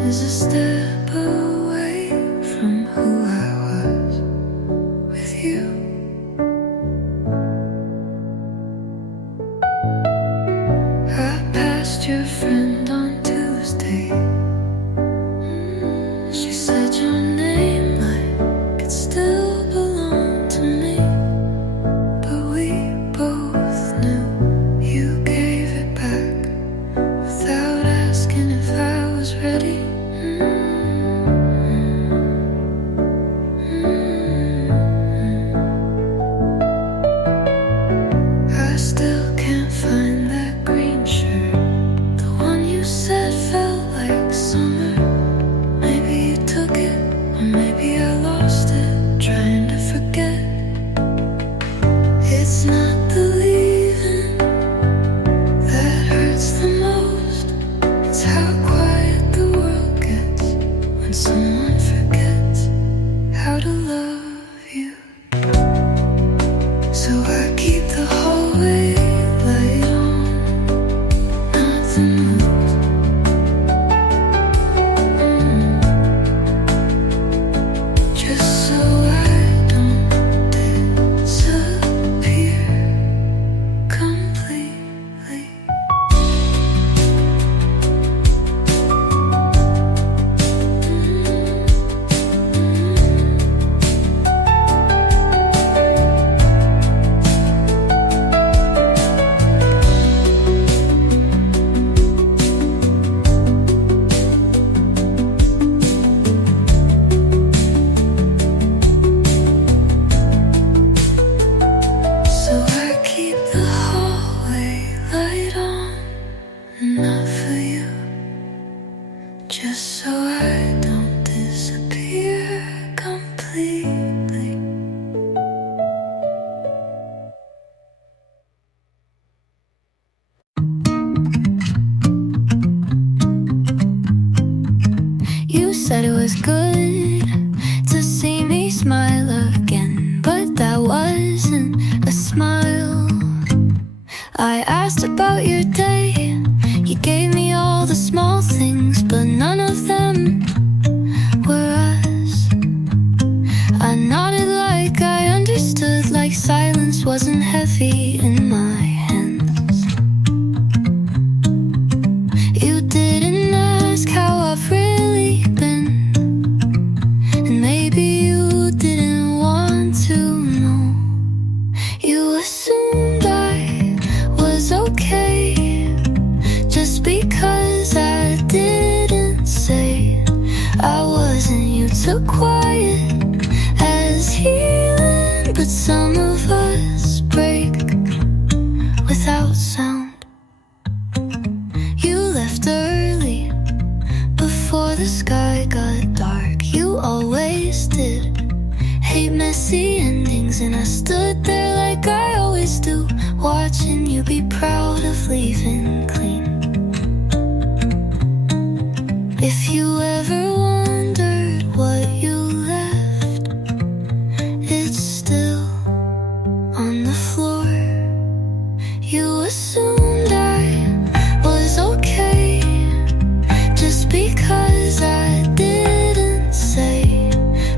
is a step away from who I was with you. I passed your friend on Tuesday. She said your name like it still belonged to me, but we both knew you gave it back without asking if I was ready. I still can't find that green shirt, the one you said it was good to see me smile again, but that wasn't a smile. I asked about your day, you gave me all the small things, but none of them were us. I nodded like I understood, like silence wasn't heavy in my hands. You didn't ask how I've really been, and maybe you didn't want to know. You assumed I was okay just because I didn't say I wasn't. You took quiet as healing, but some of us break without sound. You left early before the sky got dark. You always did hate messy endings, and I stood there like I always do, watching you be proud of leaving clean. If you ever wondered what you left, it's still on the floor. You assumed I was okay just because I didn't say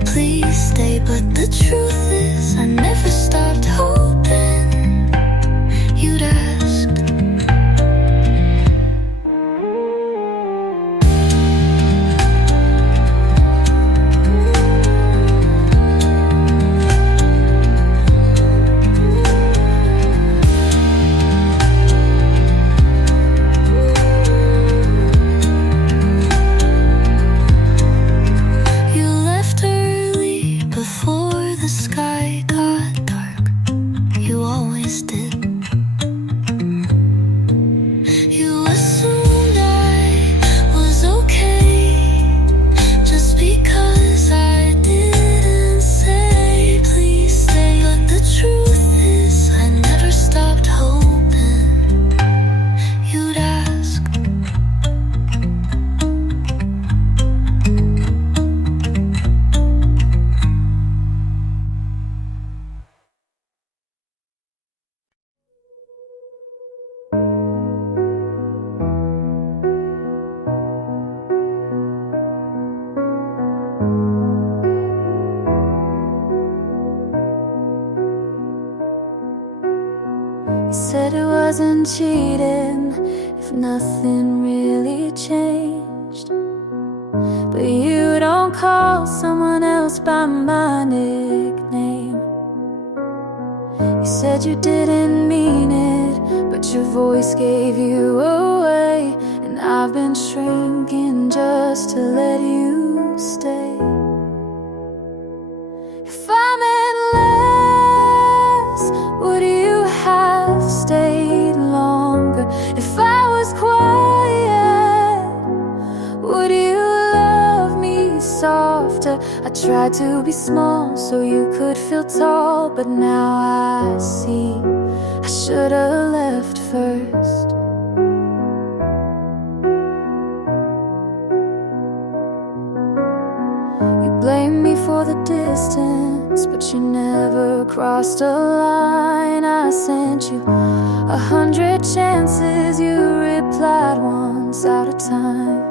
please stay, but the truth is I never stopped hoping you'd ask. You left early before the sky got dark. You always did. You assumed I was okay just because I didn't say please stay, but the truth is I never stopped hoping you'd ask. You said it wasn't cheating if nothing really changed, but you don't call someone else by my nickname. You said you didn't mean it, but your voice gave you away, and I've been shrinking just to let you stay. If I meant less, would you have stayed longer? If I was quiet, would you love me softer? I tried to be small so you could feel tall, but now I see I should've left first. You blame me for the distance, but you never crossed a line. I sent you 100 chances, you replied once out of time.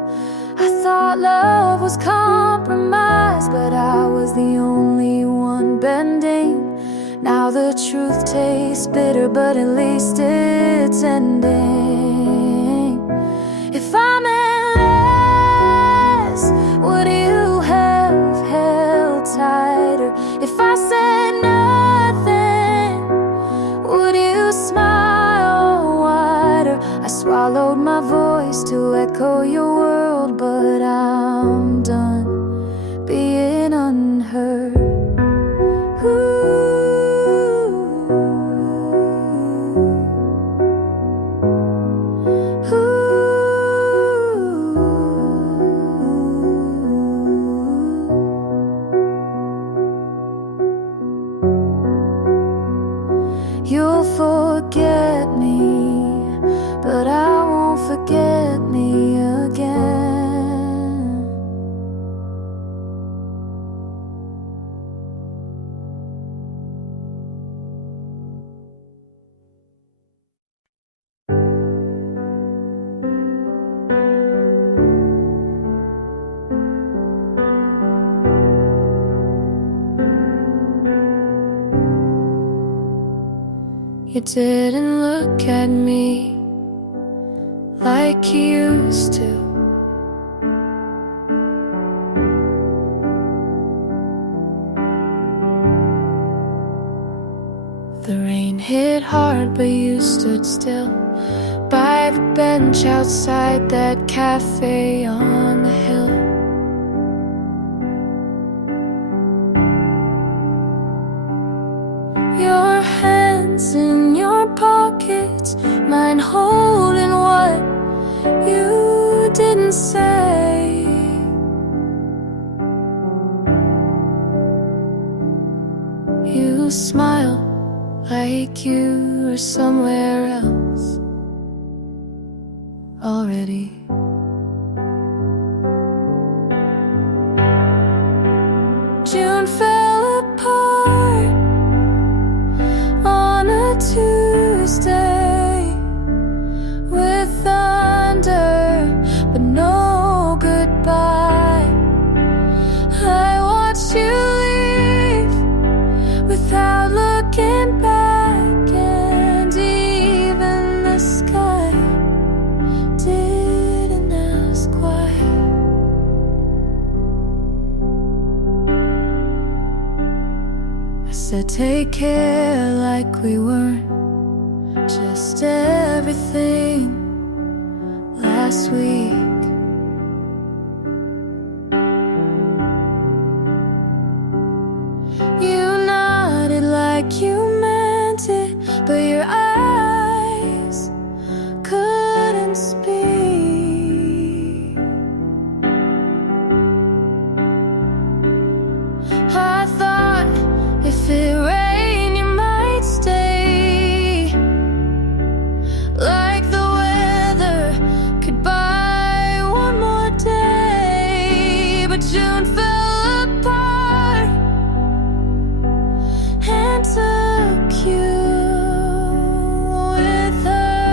I thought love was compromise, but I was the only one bending. Now the truth tastes bitter, but at least it's ending. If I meant less, would you have held tighter? If I said nothing, would you smile wider? I swallowed my voice to echo your world, but I'm done being unheard. You'll forget me, but I won't forget me again. You didn't look at me like you used to. The rain hit hard, but you stood still by the bench outside that cafe on the hill. Your hands in your pockets, mine holding what you didn't say. You smile like you were somewhere else already. June fell apart on a Tuesday with thunder, but no goodbye. I watched you leave without looking back, and even the sky didn't ask why. I said take care, like we weren't just everything last week. You nodded like you meant it, but your eyes couldn't speak. I thought if it rained you might stay, like the weather could buy one more day. But June fell apart and took you with her,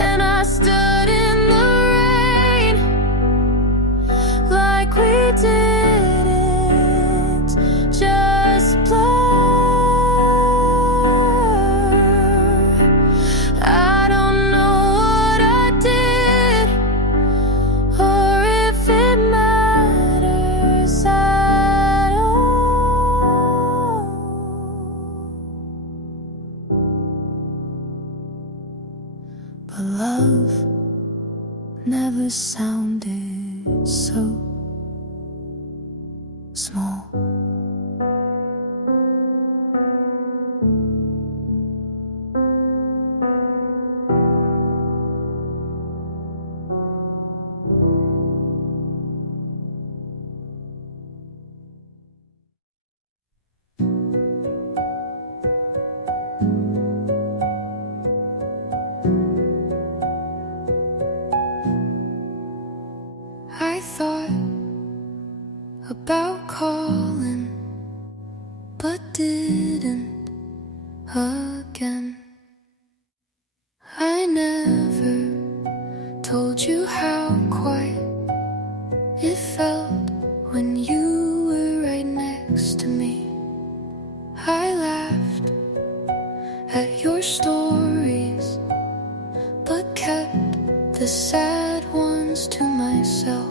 and I stood in the rain like we didn't just blur. I don't know what I did or if it matters at all, but love never sounded so small. I thought about calling, but didn't again. I never told you how quiet it felt when you were right next to me. I laughed at your stories, but kept the sad ones to myself.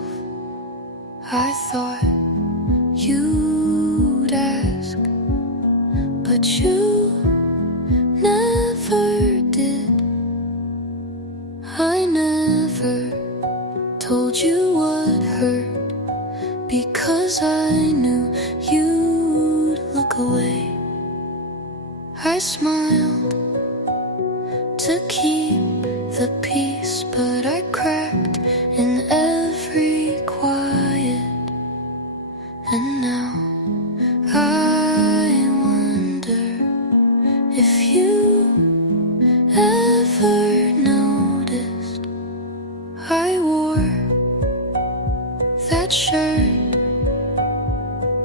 I thought you'd ask, but you never did. I never told you what hurt, because I knew you'd look away. I smiled to keep the peace, but I cracked in every quiet. And now I wonder if you ever noticed I wore that shirt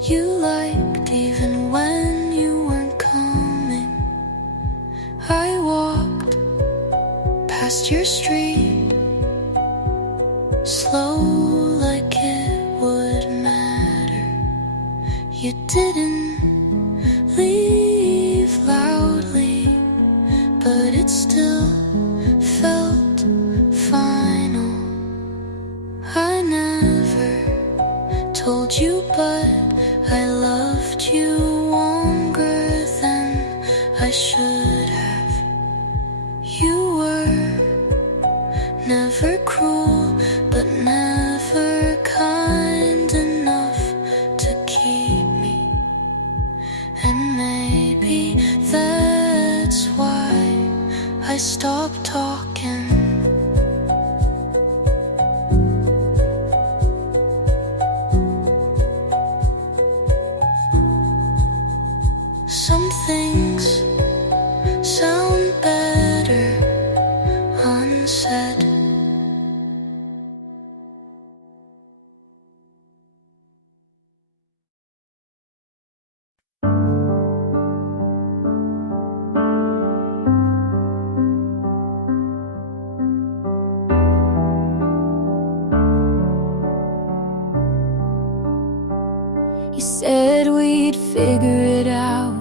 you liked even when you weren't coming. I walked past your street, slow like it would matter. You didn't should have. You were never cruel, but never kind enough to keep me. And maybe that's why I stopped talking. Some things sound better unsaid. You said we'd figure it out,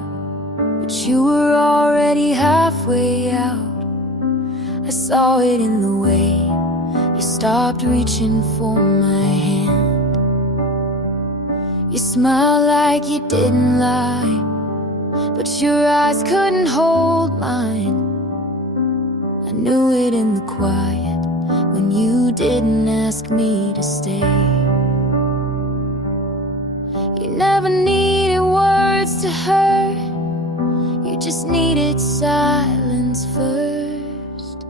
but you were already halfway out. I saw it in the way you stopped reaching for my hand. You smiled like you didn't lie, but your eyes couldn't hold mine. I knew it in the quiet when you didn't ask me to stay. You never needed words to hurt, you just needed silence first.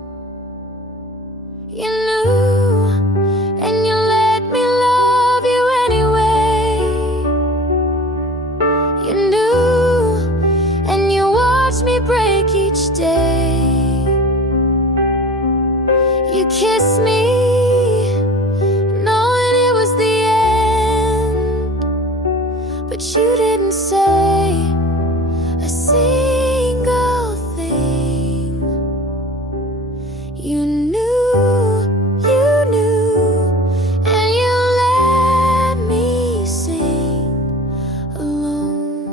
You knew, and you let me love you anyway. You knew, and you watched me break each day. You kissed me, knowing it was the end, but you didn't say a single thing. You knew, and you let me sing alone.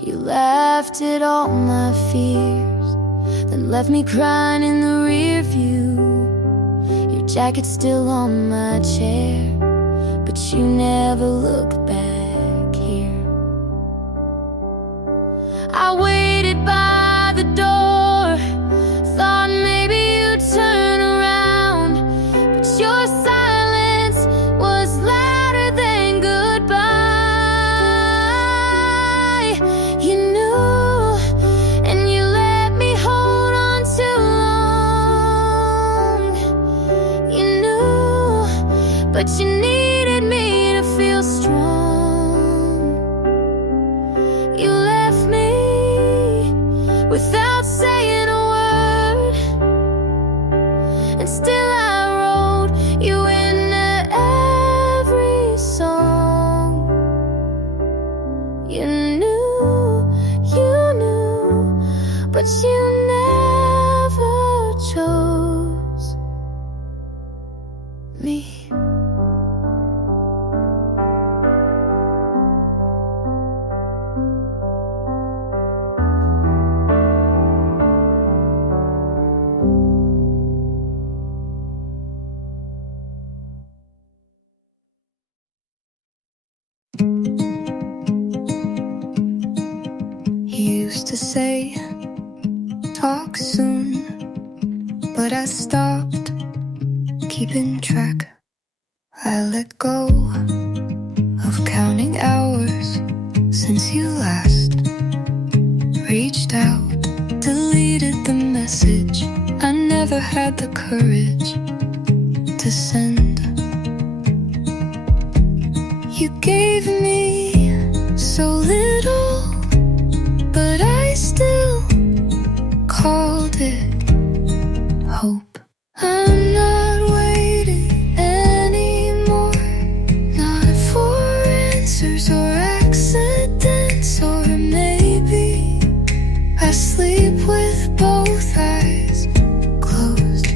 You laughed at all my fears, then left me crying in the rear view. Your jacket's still on my chair, but you never look back here. I waited by the door, thought maybe you'd turn around, but your silence was louder than goodbye. You knew, and you let me hold on too long. You knew, but you needed me to feel strong. You left me without saying a word, and still I wrote you into every song. You knew, but you never chose me. You used to say, talk soon, but I stopped keeping track. I let go of counting hours since you last reached out, deleted the message I never had the courage to send. You gave me so little, but I still called it hope. I'm not waiting anymore, not for answers or accidents, or maybe I sleep with both eyes closed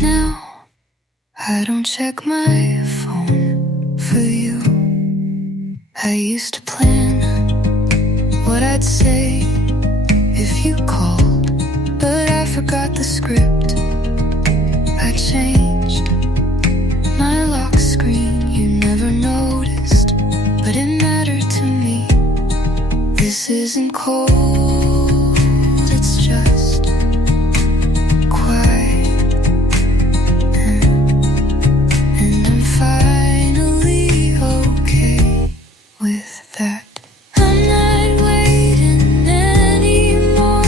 now. I don't check my phone for you. I used to plan what I'd say if you called, but I forgot the script. I changed my lock screen, you never noticed, but it mattered This isn't cold, it's just quiet. And I'm finally okay with that. I'm not waiting anymore.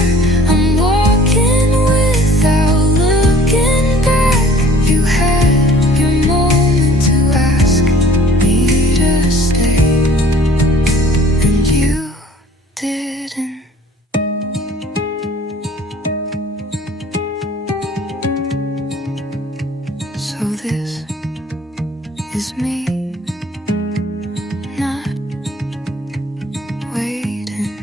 I'm walking without looking back. You had your moment to ask me to stay, and you didn't. So this is me not waiting.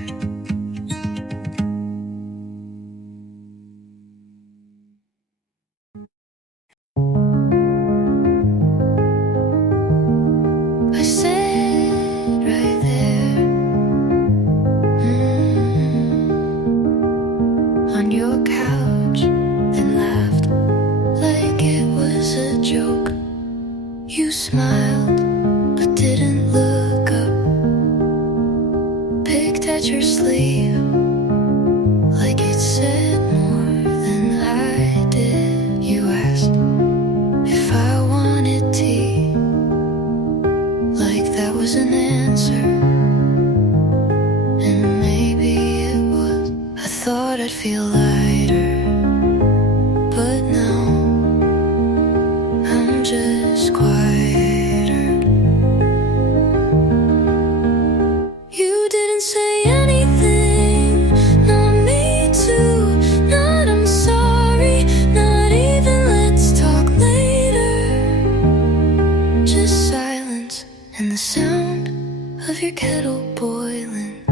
I sat right there, on your couch and laughed like it was a joke. You smiled but didn't look up, picked at your sleeve like it said more than I did. You asked if I wanted tea, like that was an answer. And maybe it was. I thought I'd feel lighter, but now I'm just quieter. You didn't say anything, not me too, not I'm sorry, not even let's talk later. Just silence and the sound of your kettle boiling.